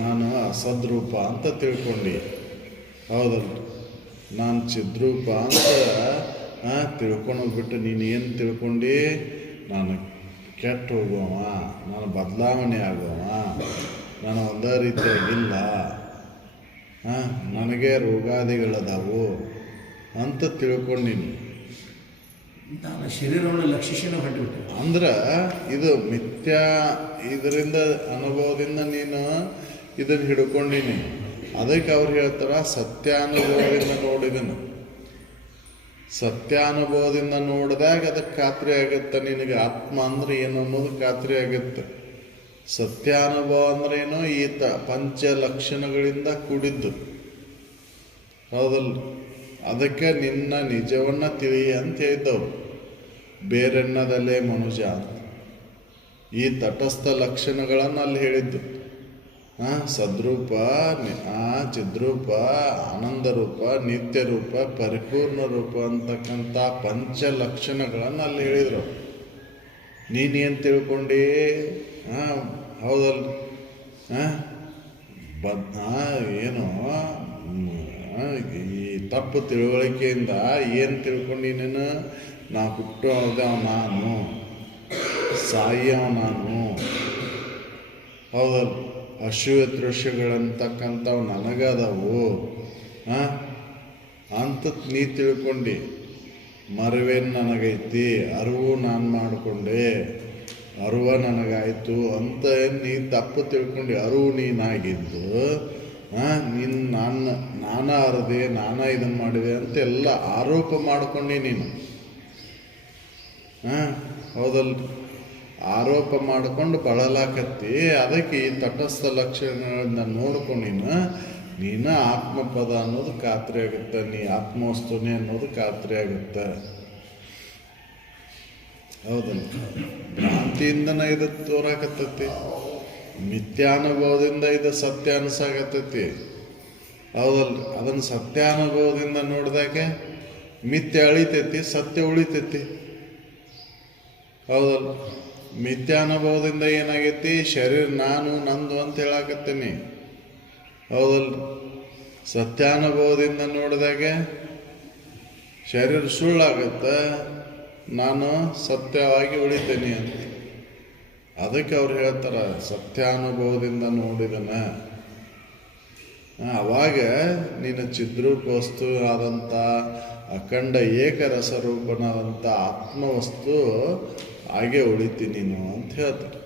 ನಾನು ಅಸದ್ರೂಪ ಅಂತ ತಿಳ್ಕೊಂಡು. ಹೌದಲ್ರಿ. ನಾನು ಚಿದ್ರೂಪ ಅಂತ ತಿಳ್ಕೊಂಡೋಗ್ಬಿಟ್ಟು ನೀನು ಏನು ತಿಳ್ಕೊಂಡು ನಾನು ಕೆಟ್ಟು ಹೋಗುವ, ನಾನು ಬದಲಾವಣೆ ಆಗುವ, ನಾನು ಒಂದೇ ರೀತಿಯಾಗಿಲ್ಲ, ನನಗೆ ರೋಗಾದಿಗಳದಾವು ಅಂತ ತಿಳ್ಕೊಂಡೀನಿ. ನಾನು ಶರೀರವನ್ನು ಲಕ್ಷಿಸಿನ ಹೊಂಟಿಬಿಟ್ಟೆ ಅಂದ್ರೆ ಇದು ಮಿಥ್ಯಾ, ಇದರಿಂದ ಅನುಭವದಿಂದ ನೀನು ಇದನ್ನು ಹಿಡ್ಕೊಂಡೀನಿ. ಅದಕ್ಕೆ ಅವ್ರು ಹೇಳ್ತಾರೆ ಸತ್ಯಾನುಭವದಿಂದ ನೋಡಿದನು. ಸತ್ಯಾನುಭವದಿಂದ ನೋಡಿದಾಗ ಅದಕ್ಕೆ ಖಾತ್ರಿ ಆಗುತ್ತೆ ನಿನಗೆ ಆತ್ಮ ಅಂದ್ರೆ ಏನು ಅನ್ನೋದು ಖಾತ್ರಿ ಆಗುತ್ತೆ. ಸತ್ಯಾನುಭವ ಅಂದ್ರೆ ಏನು, ಈತ ಪಂಚ ಲಕ್ಷಣಗಳಿಂದ ಕೂಡಿದ್ದು. ಹೌದಲ್ಲ? ಅದಕ್ಕೆ ನಿನ್ನ ನಿಜವನ್ನ ತಿಳಿ ಅಂತ ಹೇಳಿದ್ದವ್ರು. ಬೇರೆನ್ನದಲ್ಲೇ ಮನುಜ ಅಂತ ಈ ತಟಸ್ಥ ಲಕ್ಷಣಗಳನ್ನು ಅಲ್ಲಿ ಹೇಳಿದ್ದು. ಸದ್ರೂಪ, ಚಿದ್ರೂಪ, ಆನಂದ ರೂಪ, ನಿತ್ಯ ರೂಪ, ಪರಿಪೂರ್ಣ ರೂಪ ಅಂತಕ್ಕಂಥ ಪಂಚ ಲಕ್ಷಣಗಳನ್ನು ಅಲ್ಲಿ ಹೇಳಿದರು. ನೀನೇನು ತಿಳ್ಕೊಂಡಿ? ಹೌದಲ್ಲ? ಏನು ಈ ತಪ್ಪು ತಿಳುವಳಿಕೆಯಿಂದ ಏನು ತಿಳ್ಕೊಂಡು ನೀನು? ನಾ ಹುಟ್ಟೋದವ ನಾನು, ಸಾಯವ ನಾನು, ಹೌದಲ್ಲ? ಅಶೂಯ ದೃಶ್ಯಗಳಂತಕ್ಕಂಥವು ನನಗದವು ಅಂತ ನೀ ತಿಳ್ಕೊಂಡು. ಮರವೇನು ನನಗೈತಿ, ಅರಿವು ನಾನು ಮಾಡಿಕೊಂಡೆ, ಅರಿವ ನನಗಾಯಿತು ಅಂತ ನೀ ತಪ್ಪು ತಿಳ್ಕೊಂಡು ಅರಿವು ನೀನಾಗಿದ್ದು ನಾನ ಅರದೆ, ನಾನಾ ಇದನ್ನು ಮಾಡಿದೆ ಅಂತೆಲ್ಲ ಆರೋಪ ಮಾಡ್ಕೊಂಡು ನೀನು. ಹೌದಲ್ಲ? ಆರೋಪ ಮಾಡಿಕೊಂಡು ಬಳಲಾಕತ್ತಿ. ಅದಕ್ಕೆ ಈ ತಟಸ್ಥ ಲಕ್ಷಣಗಳಿಂದ ನೋಡ್ಕೊಂಡು ನೀನು ಆತ್ಮಪದ ಅನ್ನೋದು ಖಾತ್ರಿ ಆಗುತ್ತೆ, ನೀ ಆತ್ಮವಸ್ತುನೇ ಅನ್ನೋದು ಖಾತ್ರಿ ಆಗುತ್ತೆ. ಹೌದಲ್ಲ? ಭ್ರಾಂತಿಯಿಂದನ ಇದು ತೋರಾಕತ್ತೈತಿ, ಮಿಥ್ಯಾನುಭವದಿಂದ ಇದು ಸತ್ಯ ಅನ್ಸಾಕತ್ತೈತಿ. ಹೌದಲ್ಲ? ಅದನ್ನು ಸತ್ಯಾನುಭವದಿಂದ ನೋಡಿದಾಗ ಮಿಥ್ಯ ಅಳಿತೈತಿ, ಸತ್ಯ ಉಳಿತೈತಿ. ಹೌದಲ್ಲ? ಮಿಥ್ಯಾನುಭವದಿಂದ ಏನಾಗೈತಿ, ಶರೀರ ನಾನು ನಂದು ಅಂತ ಹೇಳಾಕತ್ತೀನಿ. ಹೌದಲ್ಲ? ಸತ್ಯಾನುಭವದಿಂದ ನೋಡಿದಾಗ ಶರೀರ ಸುಳ್ಳಾಗತ್ತೆ, ನಾನು ಸತ್ಯವಾಗಿ ಉಳಿತೇನೆ ಅಂತ. ಅದಕ್ಕೆ ಅವ್ರು ಹೇಳ್ತಾರೆ ಸತ್ಯಾನುಭವದಿಂದ ನೋಡಿದನ. ಅವಾಗ ನೀನು ಚಿದ್ರೂಪ ವಸ್ತು ಆದಂಥ ಅಖಂಡ ಏಕರಸರೂಪನಾದಂಥ ಆತ್ಮವಸ್ತು ಹಾಗೆ ಉಳಿತೀನಿ ನೀನು ಅಂತ ಹೇಳ್ತಾರೆ.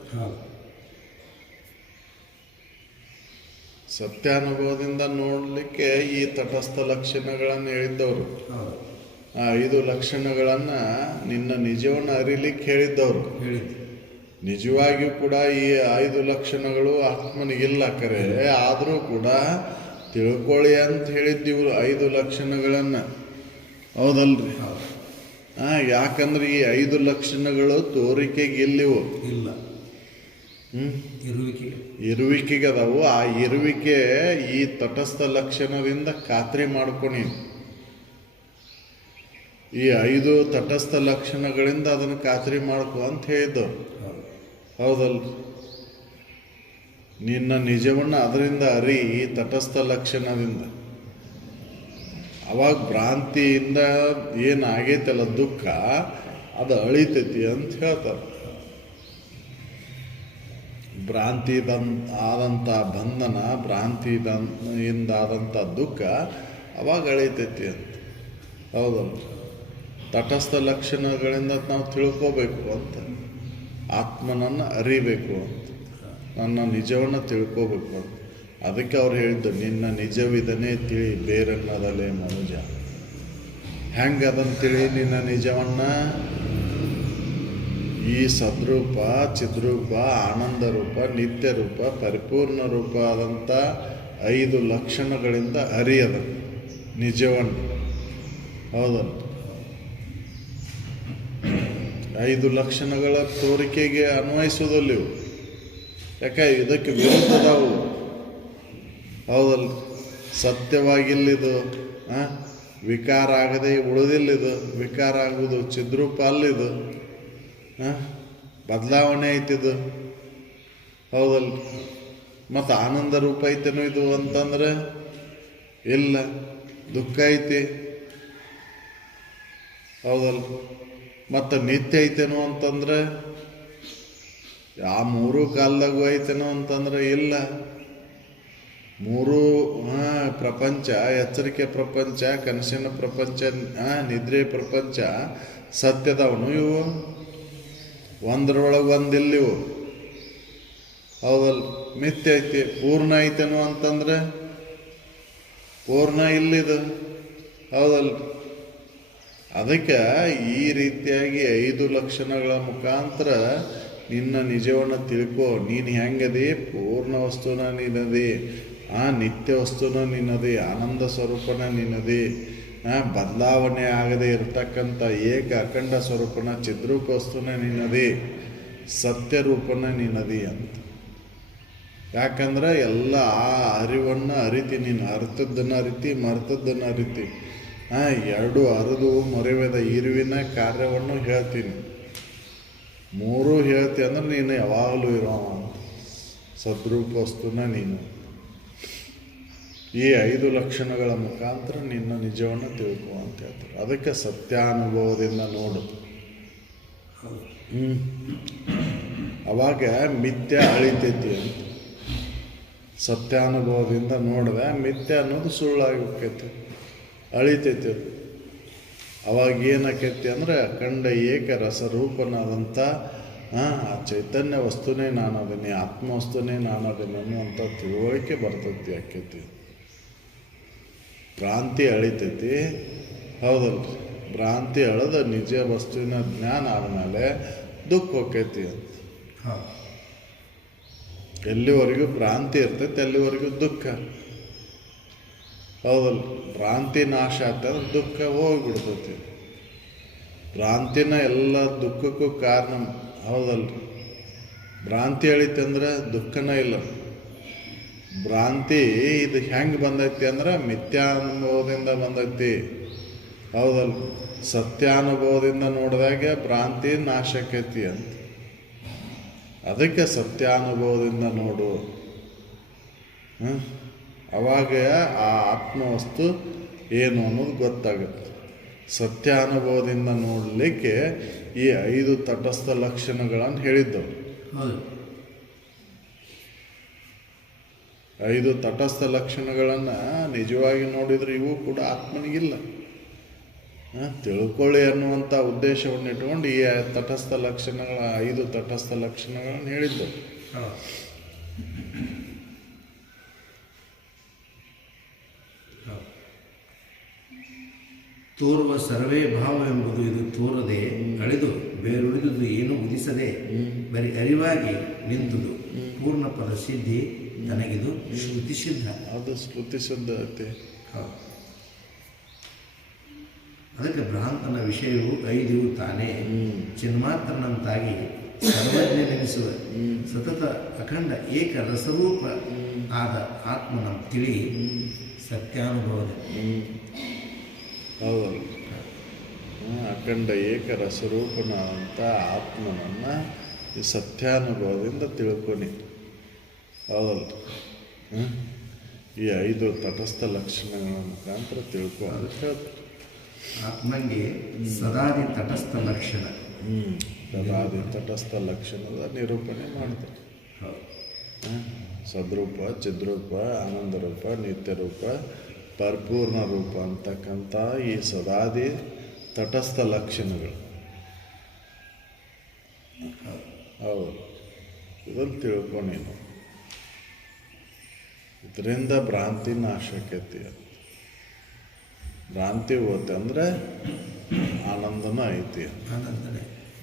ಸತ್ಯಾನುಭವದಿಂದ ನೋಡಲಿಕ್ಕೆ ಈ ತಟಸ್ಥ ಲಕ್ಷಣಗಳನ್ನು ಹೇಳಿದ್ದವರು. 5 ಲಕ್ಷಣಗಳನ್ನು ನಿನ್ನ ನಿಜವನ್ನು ಅರಿಲಿಕ್ಕೆ ಹೇಳಿದ್ದವರು. ನಿಜವಾಗಿಯೂ ಕೂಡ ಈ 5 ಲಕ್ಷಣಗಳು ಆತ್ಮನಿಗಿಲ್ಲ ಕರೆ, ಆದರೂ ಕೂಡ ತಿಳ್ಕೊಳ್ಳಿ ಅಂತ ಹೇಳಿದ್ದೀವ್ರು 5 ಲಕ್ಷಣಗಳನ್ನು. ಹೌದಲ್ರಿ? ಯಾಕಂದ್ರೆ ಈ 5 ಲಕ್ಷಣಗಳು ತೋರಿಕೆಗೆ ಇಲ್ಲಿವು ಇಲ್ಲ, ಇರುವಿಕೆಗೆ ಅದಾವು. ಆ ಇರುವಿಕೆ ಈ ತಟಸ್ಥ ಲಕ್ಷಣದಿಂದ ಖಾತ್ರಿ ಮಾಡ್ಕೊನಿ. ಈ 5 ತಟಸ್ಥ ಲಕ್ಷಣಗಳಿಂದ ಅದನ್ನು ಖಾತ್ರಿ ಮಾಡ್ಕೊ ಅಂತ ಹೇಳಿದ್ದವು. ಹೌದಲ್ಲ? ನಿನ್ನ ನಿಜವನ್ನು ಅದರಿಂದ ಅರಿ, ಈ ತಟಸ್ಥ ಲಕ್ಷಣದಿಂದ. ಅವಾಗ ಭ್ರಾಂತಿಯಿಂದ ಏನಾಗೈತಲ್ಲ ದುಃಖ, ಅದು ಅಳಿತೈತಿ ಅಂತ ಹೇಳ್ತಾರೆ. ಆದಂಥ ಬಂಧನ, ಭ್ರಾಂತಿಯಿಂದ ಆದಂಥ ದುಃಖ ಅವಾಗ ಅಳಿತೈತಿ ಅಂತ. ಹೌದಲ್ಲ? ತಟಸ್ಥ ಲಕ್ಷಣಗಳಿಂದ ನಾವು ತಿಳ್ಕೋಬೇಕು ಅಂತ, ಆತ್ಮನನ್ನು ಅರಿಬೇಕು ಅಂತ, ನನ್ನ ನಿಜವನ್ನು ತಿಳ್ಕೋಬೇಕು ಅಂತ. ಅದಕ್ಕೆ ಅವ್ರು ಹೇಳಿದ್ದು ನಿನ್ನ ನಿಜವಿದನೇ ತಿಳಿ, ಬೇರೆನ್ನದಲ್ಲೇ ಮನುಜ. ಹೆಂಗೆ ಅದನ್ನು ತಿಳಿ ನಿನ್ನ ನಿಜವನ್ನು? ಈ ಸದ್ರೂಪ, ಚಿದ್ರೂಪ, ಆನಂದ ರೂಪ, ನಿತ್ಯ ರೂಪ, ಪರಿಪೂರ್ಣ ರೂಪ ಆದಂಥ 5 ಲಕ್ಷಣಗಳಿಂದ ಅರಿಯದ ನಿಜವನ್ನು. ಹೌದಲ್ಲ? 5 ಲಕ್ಷಣಗಳ ತೋರಿಕೆಗೆ ಅನ್ವಯಿಸೋದಿಲ್ಲ ಇವು. ಯಾಕೆ ಇದಕ್ಕೆ ವಿರುದ್ಧದವು. ಹೌದಲ್ಲ? ಸತ್ಯವಾಗಿಲ್ಲಿದು ವಿಕಾರ ಆಗದೆ ಉಳಿದಿಲ್ಲಿದು, ವಿಕಾರ ಆಗುವುದು ಚಿದ್ರೂಪ ಅಲ್ಲಿದು, ಬದಲಾವಣೆ ಐತಿದು. ಹೌದಲ್ಲ? ಮತ್ತು ಆನಂದ ರೂಪ ಐತೇನೋ ಇದು ಅಂತಂದ್ರೆ ಇಲ್ಲ, ದುಃಖ ಐತಿ. ಹೌದಲ್ಲ? ಮತ್ತು ನಿತ್ಯ ಐತೇನೋ ಅಂತಂದ್ರೆ ಆ ಮೂರು ಕಾಲದಾಗೂ ಐತೇನೋ ಅಂತಂದ್ರೆ ಇಲ್ಲ. ಮೂರು ಪ್ರಪಂಚ, ಎಚ್ಚರಿಕೆ ಪ್ರಪಂಚ, ಕನಸಿನ ಪ್ರಪಂಚ, ನಿದ್ರೆ ಪ್ರಪಂಚ ಸತ್ಯದವನು ಇವು. ಒಂದರೊಳಗೆ ಒಂದಿಲ್ಲಿವು. ಹೌದಲ್ಲ? ಮಿಥ್ಯ ಐತಿ. ಪೂರ್ಣ ಐತೇನೋ ಅಂತಂದ್ರೆ ಪೂರ್ಣ ಇಲ್ಲಿದು. ಹೌದಲ್ಲ? ಅದಕ್ಕೆ ಈ ರೀತಿಯಾಗಿ 5 ಲಕ್ಷಣಗಳ ಮುಖಾಂತರ ನಿನ್ನ ನಿಜವನ್ನು ತಿಳ್ಕೊ. ನೀನು ಹೆಂಗದಿ? ಪೂರ್ಣ ವಸ್ತುನ ನೀನದಿ, ನಿತ್ಯ ವಸ್ತುನ ನಿನ್ನದಿ, ಆನಂದ ಸ್ವರೂಪನ ನಿನ್ನದಿ, ಬದಲಾವಣೆ ಆಗದೆ ಇರತಕ್ಕಂಥ ಏಕ ಅಖಂಡ ಸ್ವರೂಪನ ಚಿದ್ರೂಪ ವಸ್ತುನ ನಿನ್ನದಿ, ಸತ್ಯರೂಪನ ನಿನ್ನದಿ ಅಂತ. ಯಾಕಂದ್ರೆ ಎಲ್ಲ ಆ ಅರಿವನ್ನು ಅರಿತಿ. ನೀನು ಅರ್ಥದ್ದನ್ನು ಅರಿತಿ, ಮರ್ತದ್ದನ್ನು ಅರಿತಿ. ಎರಡು ಅರಿದು ಮೊರೆವೆದ ಇರುವಿನ ಕಾರ್ಯವನ್ನು ಹೇಳ್ತೀನಿ. ಮೂರು ಹೇಳ್ತಿ ಅಂದ್ರೆ ನೀನು ಯಾವಾಗಲೂ ಇರೋ ಸದ್ರೂಪ ವಸ್ತುನ ನೀನು. ಈ 5 ಲಕ್ಷಣಗಳ ಮುಖಾಂತರ ನಿನ್ನ ನಿಜವನ್ನು ತಿಳ್ಕೊ ಅಂತ ಹೇಳ್ತಾರೆ. ಅದಕ್ಕೆ ಸತ್ಯಾನುಭವದಿಂದ ನೋಡು. ಅವಾಗ ಮಿಥ್ಯ ಅಳಿತೈತಿ ಅಂತ. ಸತ್ಯಾನುಭವದಿಂದ ನೋಡಿದೆ ಮಿಥ್ಯ ಅನ್ನೋದು ಸುಳ್ಳಾಗಿ ಹೋಗ್ತೈತಿ, ಅಳಿತೈತಿ. ಅವಾಗ ಏನಾಕೈತಿ ಅಂದ್ರೆ ಅಖಂಡ ಏಕ ರಸರೂಪನಾದಂಥ ಆ ಚೈತನ್ಯ ವಸ್ತುನೇ ನಾನು ಅದನ್ನೇ, ಆತ್ಮವಸ್ತುನೇ ನಾನು ಅದನ್ನೇ ಅನ್ನುವಂಥ ತಿಳುವಳಿಕೆ ಬರ್ತೈತಿ, ಆಕೈತಿ. ಭ್ರಾಂತಿ ಅಳಿತೈತಿ. ಹೌದಲ್ರಿ? ಭ್ರಾಂತಿ ಅಳದ ನಿಜ ವಸ್ತುವಿನ ಜ್ಞಾನ ಆದಮೇಲೆ ದುಃಖ ಹೋಗ್ತೈತಿ ಅಂತ. ಎಲ್ಲಿವರೆಗೂ ಭ್ರಾಂತಿ ಇರ್ತೈತಿ ಅಲ್ಲಿವರೆಗೂ ದುಃಖ. ಹೌದಲ್ಲ? ಭ್ರಾಂತಿ ನಾಶ ಆಗ್ತದೆ, ದುಃಖ ಹೋಗಿಬಿಡ್ತೈತಿ. ಭ್ರಾಂತಿನ ಎಲ್ಲ ದುಃಖಕ್ಕೂ ಕಾರಣ. ಹೌದಲ್ರಿ? ಭ್ರಾಂತಿ ಅಳಿತಂದ್ರೆ ದುಃಖನ ಇಲ್ಲ. ಭ್ರಾಂತಿ ಇದು ಹೆಂಗೆ ಬಂದೈತಿ ಅಂದ್ರೆ ಮಿಥ್ಯಾನುಭವದಿಂದ ಬಂದೈತಿ. ಹೌದಲ್ಲ? ಸತ್ಯಾನುಭವದಿಂದ ನೋಡಿದಾಗ ಭ್ರಾಂತಿ ನಾಶ ಆಕೈತಿ ಅಂತ. ಅದಕ್ಕೆ ಸತ್ಯಾನುಭವದಿಂದ ನೋಡು. ಅವಾಗ ಆ ಆತ್ಮವಸ್ತು ಏನು ಅನ್ನೋದು ಗೊತ್ತಾಗುತ್ತೆ. ಸತ್ಯಾನುಭವದಿಂದ ನೋಡಲಿಕ್ಕೆ ಈ 5 ತಟಸ್ಥ ಲಕ್ಷಣಗಳನ್ನು ಹೇಳಿದ್ದವು. 5 ತಟಸ್ಥ ಲಕ್ಷಣಗಳನ್ನು ನಿಜವಾಗಿ ನೋಡಿದರೆ ಇವು ಕೂಡ ಆತ್ಮನಿಗಿಲ್ಲ. ತಿಳ್ಕೊಳ್ಳಿ ಅನ್ನುವಂಥ ಉದ್ದೇಶವನ್ನು ಇಟ್ಕೊಂಡು ಈ ತಟಸ್ಥ ಲಕ್ಷಣಗಳ 5 ತಟಸ್ಥ ಲಕ್ಷಣಗಳನ್ನು ಹೇಳಿದ್ದವು. ತೋರುವ ಸರ್ವೇ ಭಾವ ಎಂಬುದು ಇದು ತೋರದೆ ಅಳೆದು ಬೇರುಳಿದುದು ಏನು ಉದಿಸದೆ ಬರೀ ಅರಿವಾಗಿ ನಿಂತುದು ಪೂರ್ಣ ಪದ ಸಿದ್ಧಿ ನನಗಿದು ಶ್ರುತಿ ಸಿದ್ಧ. ಅದು ಶ್ರುತಿ ಸಿದ್ಧ ಐತೆ. ಅದಕ್ಕೆ ಭ್ರಾಂತನ ವಿಷಯವು 5 ತಾನೇ ಚಿನ್ಮಾತ್ರನಂತಾಗಿ ಸರ್ವಜ್ಞನೆನಿಸುವ ಸತತ ಅಖಂಡ ಏಕ ರಸರೂಪ ಆದ ಆತ್ಮನ ತಿಳಿ ಸತ್ಯಾನುಭವದ. ಹೌದಲ್ಲ? ಅಖಂಡ ಏಕ ರಸರೂಪನಾದಂಥ ಆತ್ಮನನ್ನು ಈ ಸತ್ಯಾನುಭವದಿಂದ ತಿಳ್ಕೊನಿ. ಹೌದಲ್ಲ? ಈ 5 ತಟಸ್ಥ ಲಕ್ಷಣಗಳ ಮುಖಾಂತರ ತಿಳ್ಕೊ. ಅದಕ್ಕೆ ಆತ್ಮಂಗೆ ಸದಾದಿ ತಟಸ್ಥ ಲಕ್ಷಣ, ಸದಾದಿ ತಟಸ್ಥ ಲಕ್ಷಣದ ನಿರೂಪಣೆ ಮಾಡ್ತಾರೆ. ಸದ್ರೂಪ, ಚಿದ್ರೂಪ, ಆನಂದ ರೂಪ, ನಿತ್ಯ ರೂಪ, ಪರಿಪೂರ್ಣ ರೂಪ ಅಂತಕ್ಕಂಥ ಈ ಸದಾದಿ ತಟಸ್ಥ ಲಕ್ಷಣಗಳು. ಹೌದು, ಇದನ್ನು ತಿಳ್ಕೊ ನೀನು. ಇದರಿಂದ ಭ್ರಾಂತಿ ನಾಶಕೈತಿ. ಭ್ರಾಂತಿ ಹೋತೆ ಅಂದರೆ ಆನಂದನೂ ಐತಿ.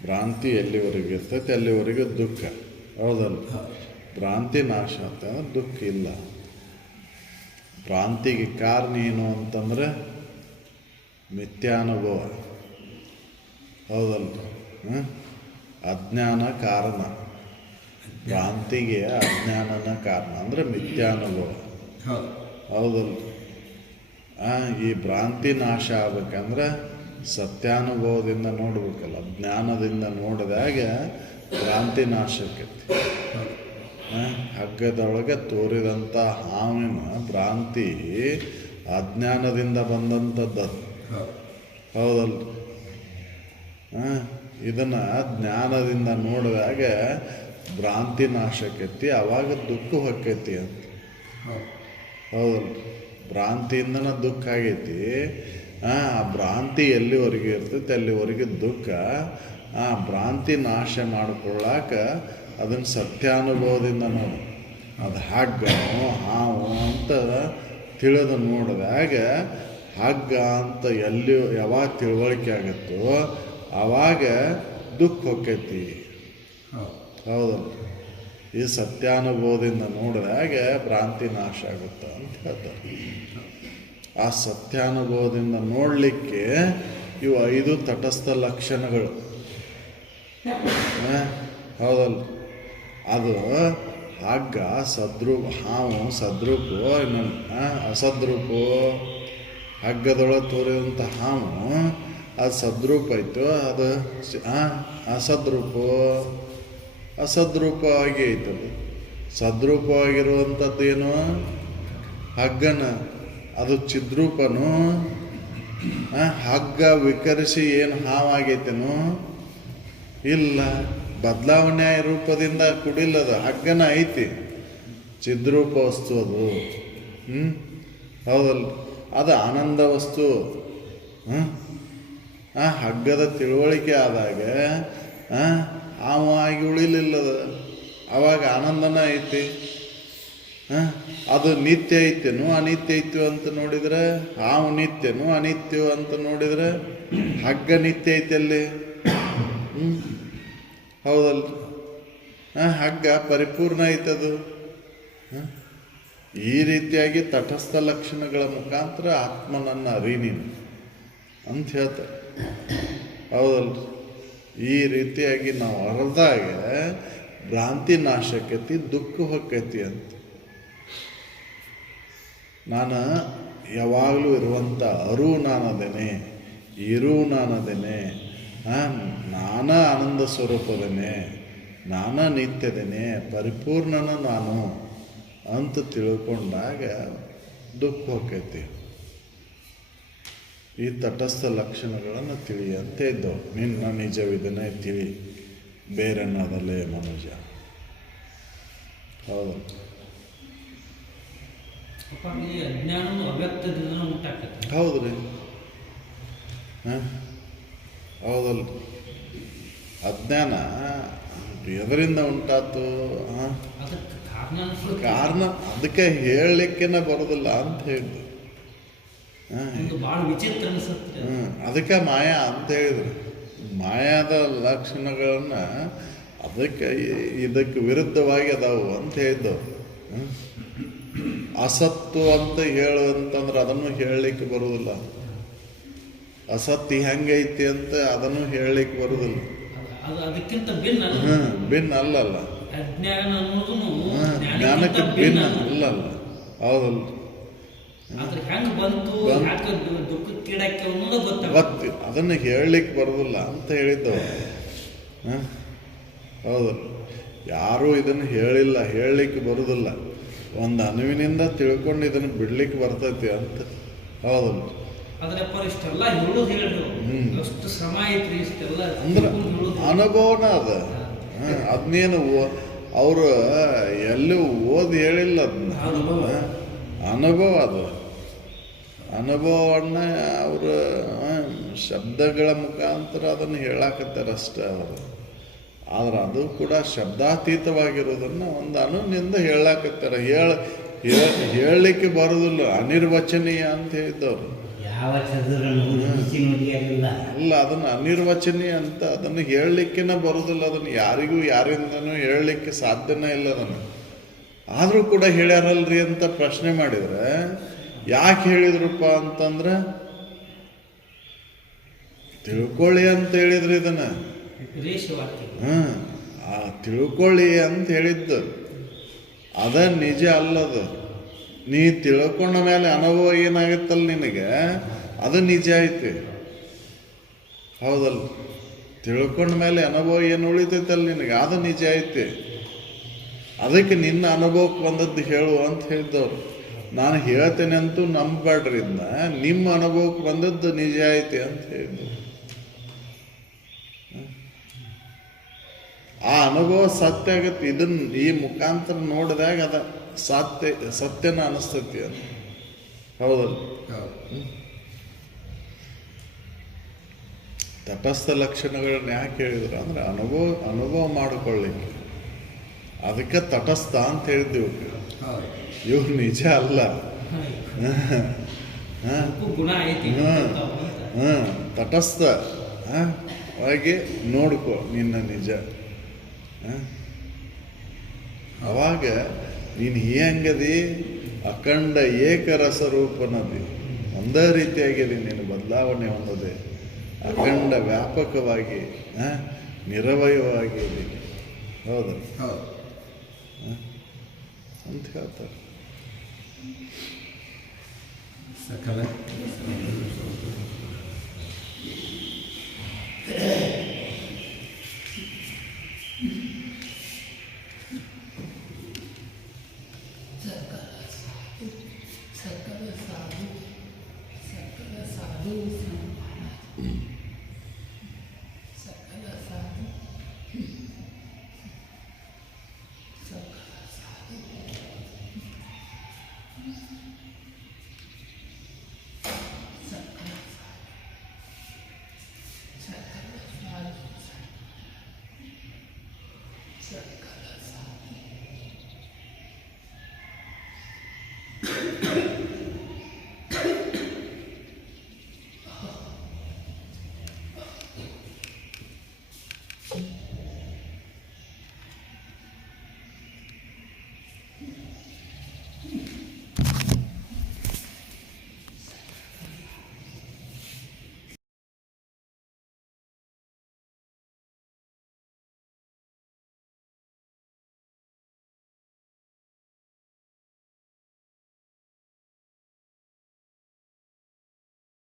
ಭ್ರಾಂತಿ ಎಲ್ಲಿವರೆಗೆ ಇರ್ತೈತಿ ಅಲ್ಲಿವರೆಗೂ ದುಃಖ. ಹೌದಲ್ಲ? ಭ್ರಾಂತಿ ನಾಶ ಆಗ್ತದೆ ಅಂದ್ರೆ ದುಃಖ ಇಲ್ಲ. ಭ್ರಾಂತಿಗೆ ಕಾರಣ ಏನು ಅಂತಂದರೆ ಮಿಥ್ಯಾನುಭವ. ಹೌದಲ್ಲ? ಅಜ್ಞಾನ ಕಾರಣ. ಭ್ರಾಂತಿಗೆ ಅಜ್ಞಾನನ ಕಾರಣ ಅಂದರೆ ಮಿಥ್ಯಾನುಭವ. ಹೌದಲ್ಲ? ಈ ಭ್ರಾಂತಿ ನಾಶ ಆಗ್ಬೇಕಂದ್ರೆ ಸತ್ಯಾನುಭವದಿಂದ ನೋಡ್ಬೇಕಲ್ಲ. ಜ್ಞಾನದಿಂದ ನೋಡಿದಾಗ ಭ್ರಾಂತಿ ನಾಶ ಆಕೈತಿ. ಹಗ್ಗದೊಳಗೆ ತೋರಿದಂಥ ಹಾವಿನ ಭ್ರಾಂತಿ ಅಜ್ಞಾನದಿಂದ ಬಂದಂಥದ್ದು ಅದು. ಹೌದಲ್ಲ? ಇದನ್ನು ಜ್ಞಾನದಿಂದ ನೋಡಿದಾಗ ಭ್ರಾಂತಿ ನಾಶಕ್ಕೈತಿ, ಅವಾಗ ದುಃಖ ಹೊಕ್ಕೈತಿ ಅಂತ. ಹೌದಲ್ಲ? ಭ್ರಾಂತಿಯಿಂದನ ದುಃಖ ಆಗೈತಿ. ಆ ಭ್ರಾಂತಿ ಎಲ್ಲಿವರೆಗೆ ಇರ್ತೈತಿ ಅಲ್ಲಿವರೆಗೆ ದುಃಖ. ಆ ಭ್ರಾಂತಿ ನಾಶ ಮಾಡಿಕೊಳ್ಳಾಕ ಅದನ್ನು ಸತ್ಯಾನುಭವದಿಂದ ನೋಡು. ಅದು ಹಗ್ಗನೋ ಹಾವು ಅಂತ ತಿಳಿದು ನೋಡಿದಾಗ ಹಗ್ಗ ಅಂತ ಎಲ್ಲಿ ಯಾವಾಗ ತಿಳುವಳಿಕೆ ಆಗುತ್ತೋ ಆವಾಗ ದುಃಖ ಹೊಕ್ಕೈತಿ. ಹೌದಲ್ಲ? ಈ ಸತ್ಯಾನುಭವದಿಂದ ನೋಡಿದಾಗ ಭ್ರಾಂತಿ ನಾಶ ಆಗುತ್ತೆ ಅಂತ ಹೇಳ್ತಾರೆ. ಆ ಸತ್ಯಾನುಭವದಿಂದ ನೋಡಲಿಕ್ಕೆ ಇವು 5 ತಟಸ್ಥ ಲಕ್ಷಣಗಳು. ಹೌದಲ್ಲ? ಅದು ಹಗ್ಗ ಸದ್ರೂಪ, ಹಾವು ಸದ್ರೂಪು, ಅಸದ್ರೂಪು. ಹಗ್ಗದೊಳಗೆ ತೋರಿದಂಥ ಹಾವು ಅದು ಸದ್ರೂಪ ಆಯಿತು, ಅದು ಅಸದ್ರೂಪವಾಗಿ ಐತದು. ಸದ್ರೂಪವಾಗಿರುವಂಥದ್ದೇನು ಹಗ್ಗನ, ಅದು ಚಿದ್ರೂಪನು. ಹಗ್ಗ ವಿಕರಿಸಿ ಏನು ಹಾವಾಗೈತೇನು? ಇಲ್ಲ, ಬದಲಾವಣೆ ರೂಪದಿಂದ ಕುಡಿಲ್ಲದ ಹಗ್ಗನ ಐತಿ, ಚಿದ್ರೂಪ ವಸ್ತು ಅದು. ಹೌದಲ್ಲ? ಅದು ಆನಂದ ವಸ್ತು. ಆ ಹಗ್ಗದ ತಿಳುವಳಿಕೆ ಆದಾಗ ಹಾವು ಆಗಿ ಉಳಿಲಿಲ್ಲದ, ಅವಾಗ ಆನಂದನ ಐತಿ. ಅದು ನಿತ್ಯ ಐತೆನು ಅನಿತ್ಯ ಐತಿ ಅಂತ ನೋಡಿದ್ರೆ, ಹಾವು ನಿತ್ಯನು ಅನಿತ್ಯ ಅಂತ ನೋಡಿದ್ರೆ ಹಗ್ಗ ನಿತ್ಯ ಐತಿ ಅಲ್ಲಿ. ಹೌದಲ್ಲ? ಹಗ್ಗ ಪರಿಪೂರ್ಣ ಐತದು. ಈ ರೀತಿಯಾಗಿ ತಟಸ್ಥ ಲಕ್ಷಣಗಳ ಮುಖಾಂತರ ಆತ್ಮನನ್ನು ಅರಿ ನೀನು ಅಂತ ಹೇಳ್ತಾರೆ. ಹೌದಲ್ಲ? ಈ ರೀತಿಯಾಗಿ ನಾವು ಅರ್ದಾಗ ಭ್ರಾಂತಿ ನಾಶಕೈತಿ, ದುಃಖ ಹೊಕ್ಕೈತಿ ಅಂತ. ನಾನು ಯಾವಾಗಲೂ ಇರುವಂಥ ಅರು ನಾನದೇನೆ, ಇರು ನಾನದೇನೆ, ನಾನ ಆನಂದ ಸ್ವರೂಪದೇನೆ, ನಾನ ನಿತ್ಯದೇನೆ, ಪರಿಪೂರ್ಣನ ನಾನು ಅಂತ ತಿಳ್ಕೊಂಡಾಗ ದುಃಖ ಹೊಕ್ಕೈತಿ. ಈ ತಟಸ್ಥ ಲಕ್ಷಣಗಳನ್ನು ತಿಳಿ ಅಂತ ಇದ್ದವು. ನಿನ್ನ ನಿಜವಿದನೇ ತಿಳಿ, ಬೇರೆನ್ನದಲ್ಲೇ ಮನುಜ. ಹೌದು. ಹೌದ್ರಿ. ಹೌದಲ್ಲ? ಅಜ್ಞಾನ ಎದರಿಂದ ಉಂಟಾತು? ಕಾರಣ ಅದಕ್ಕೆ ಹೇಳಲಿಕ್ಕೆನ ಬರೋದಿಲ್ಲ ಅಂತ ಹೇಳಿದ್ರು. ಅದಕ್ಕೆ ಮಾಯಾ ಅಂತ ಹೇಳಿದ್ರು. ಮಾಯಾದ ಲಕ್ಷಣಗಳನ್ನ ಇದಕ್ಕೆ ವಿರುದ್ಧವಾಗಿ ಅದಾವು ಅಂತ ಹೇಳಿದ್ದವು. ಅಸತ್ತು ಅಂತ ಹೇಳುವಂತಂದ್ರೆ ಅದನ್ನು ಹೇಳಲಿಕ್ಕೆ ಬರುವುದಿಲ್ಲ. ಅಸತ್ತಿ ಹೆಂಗೈತಿ ಅಂತ ಅದನ್ನು ಹೇಳಲಿಕ್ಕೆ ಬರುವುದಿಲ್ಲ. ಭಿನ್ನ ಅಲ್ಲಲ್ಲ, ಜ್ಞಾನಕ್ಕೆ ಭಿನ್ನ ಅಲ್ಲಲ್ಲ. ಹೌದಲ್ಲ? ಗೊತ್ತಿ ಅದನ್ನು ಹೇಳಲಿಕ್ಕೆ ಬರುವುದಿಲ್ಲ ಅಂತ ಹೇಳಿದ್ದವ. ಹೌದಲ್ಲ? ಯಾರೂ ಇದನ್ನು ಹೇಳಿಲ್ಲ, ಹೇಳಲಿಕ್ಕೆ ಬರುವುದಿಲ್ಲ. ಒಂದು ಅನುವಿನಿಂದ ತಿಳ್ಕೊಂಡು ಇದನ್ನು ಬಿಡ್ಲಿಕ್ಕೆ ಬರ್ತೈತಿ ಅಂತ. ಹೌದಲ್ಲ? ಅಂದ್ರೆ ಅನುಭವನ ಅದ. ಅದನ್ನೇನು ಅವರು ಎಲ್ಲೂ ಓದಿ ಹೇಳಿಲ್ಲ, ಅದನ್ನ ಅನುಭವ ಅದು. ಅನುಭವವನ್ನ ಅವರು ಶಬ್ದಗಳ ಮುಖಾಂತರ ಅದನ್ನು ಹೇಳಾಕತ್ತಾರಷ್ಟೇ ಅವರು. ಆದ್ರೆ ಅದು ಕೂಡ ಶಬ್ದಾತೀತವಾಗಿರೋದನ್ನು ಒಂದು ಅನುನಿಂದ ಹೇಳಾಕತ್ತಾರ. ಹೇಳಲಿಕ್ಕೆ ಬರೋದಿಲ್ಲ, ಅನಿರ್ವಚನೀಯ ಅಂತ ಹೇಳಿದ್ದವ್ರು. ಅಲ್ಲ, ಅದನ್ನು ಅನಿರ್ವಚನೀಯ ಅಂತ ಅದನ್ನು ಹೇಳಲಿಕ್ಕೆನ ಬರೋದಿಲ್ಲ. ಅದನ್ನು ಯಾರಿಗೂ ಯಾರಿಂದನೂ ಹೇಳಲಿಕ್ಕೆ ಸಾಧ್ಯನೇ ಇಲ್ಲ ಅದನ್ನು. ಆದರೂ ಕೂಡ ಹೇಳ್ಯಾರಲ್ರಿ ಅಂತ ಪ್ರಶ್ನೆ ಮಾಡಿದರೆ ಯಾಕೆ ಹೇಳಿದ್ರಪ್ಪ ಅಂತಂದ್ರೆ ತಿಳ್ಕೊಳ್ಳಿ ಅಂತ ಹೇಳಿದ್ರು ಇದನ್ನ. ತಿಳ್ಕೊಳ್ಳಿ ಅಂತ ಹೇಳಿದ್ದು ಅದ ನಿಜ ಅಲ್ಲದು. ನೀ ತಿಳ್ಕೊಂಡ ಮೇಲೆ ಅನುಭವ ಏನಾಗುತ್ತಲ್ಲ ನಿನಗೆ, ಅದು ನಿಜ ಐತಿ. ಹೌದಲ್ಲ? ತಿಳ್ಕೊಂಡ ಮೇಲೆ ಅನುಭವ ಏನು ಉಳಿತೈತಲ್ಲ ನಿನಗೆ, ಅದು ನಿಜ ಐತಿ. ಅದಕ್ಕೆ ನಿನ್ನ ಅನುಭವಕ್ಕೆ ಬಂದದ್ದು ಹೇಳು ಅಂತ ಹೇಳಿದ್ದವ್ರು. ನಾನು ಹೇಳ್ತೇನೆ ಅಂತೂ ನಂಬಬೇಡ್ರಿ, ಇದನ್ನ ನಿಮ್ಮ ಅನುಭವಕ್ಕೆ ಬಂದದ್ದು ನಿಜ ಐತಿ ಅಂತ ಹೇಳಿದ್ರು. ಆ ಅನುಭವ ಸತ್ಯ ಆಗತ್ತೆ. ಇದನ್ನ ಈ ಮುಖಾಂತರ ನೋಡಿದಾಗ ಅದ ಸತ್ಯನ ಅನಿಸ್ತತಿ ಅಂತ. ಹೌದಲ್ಲ? ತಟಸ್ಥ ಲಕ್ಷಣಗಳನ್ನ ಯಾಕೆ ಹೇಳಿದ್ರು ಅಂದ್ರೆ ಅನುಭವ ಮಾಡಿಕೊಳ್ಳಿಕ್ಕೆ. ಅದಕ್ಕೆ ತಟಸ್ಥ ಅಂತ ಹೇಳಿದ್ದೀವಿ. ಇವ್ರು ನಿಜ ಅಲ್ಲ. ತಟಸ್ಥ ಹಾಗೆ ನೋಡ್ಕೊ ನಿನ್ನ ನಿಜ. ಅವಾಗ ನೀನು ಹೆಂಗದಿ ಅಖಂಡ ಏಕರಸ ರೂಪನದಿ, ಒಂದೇ ರೀತಿಯಾಗಿದೆ. ನೀನು ಬದಲಾವಣೆ ಹೊಂದದೆ ಅಖಂಡ ವ್ಯಾಪಕವಾಗಿ ನಿರವಯವಾಗಿ. ಹೌದಾ ಅಂತ ಹೇಳ್ತಾರೆ. ಸಕಲ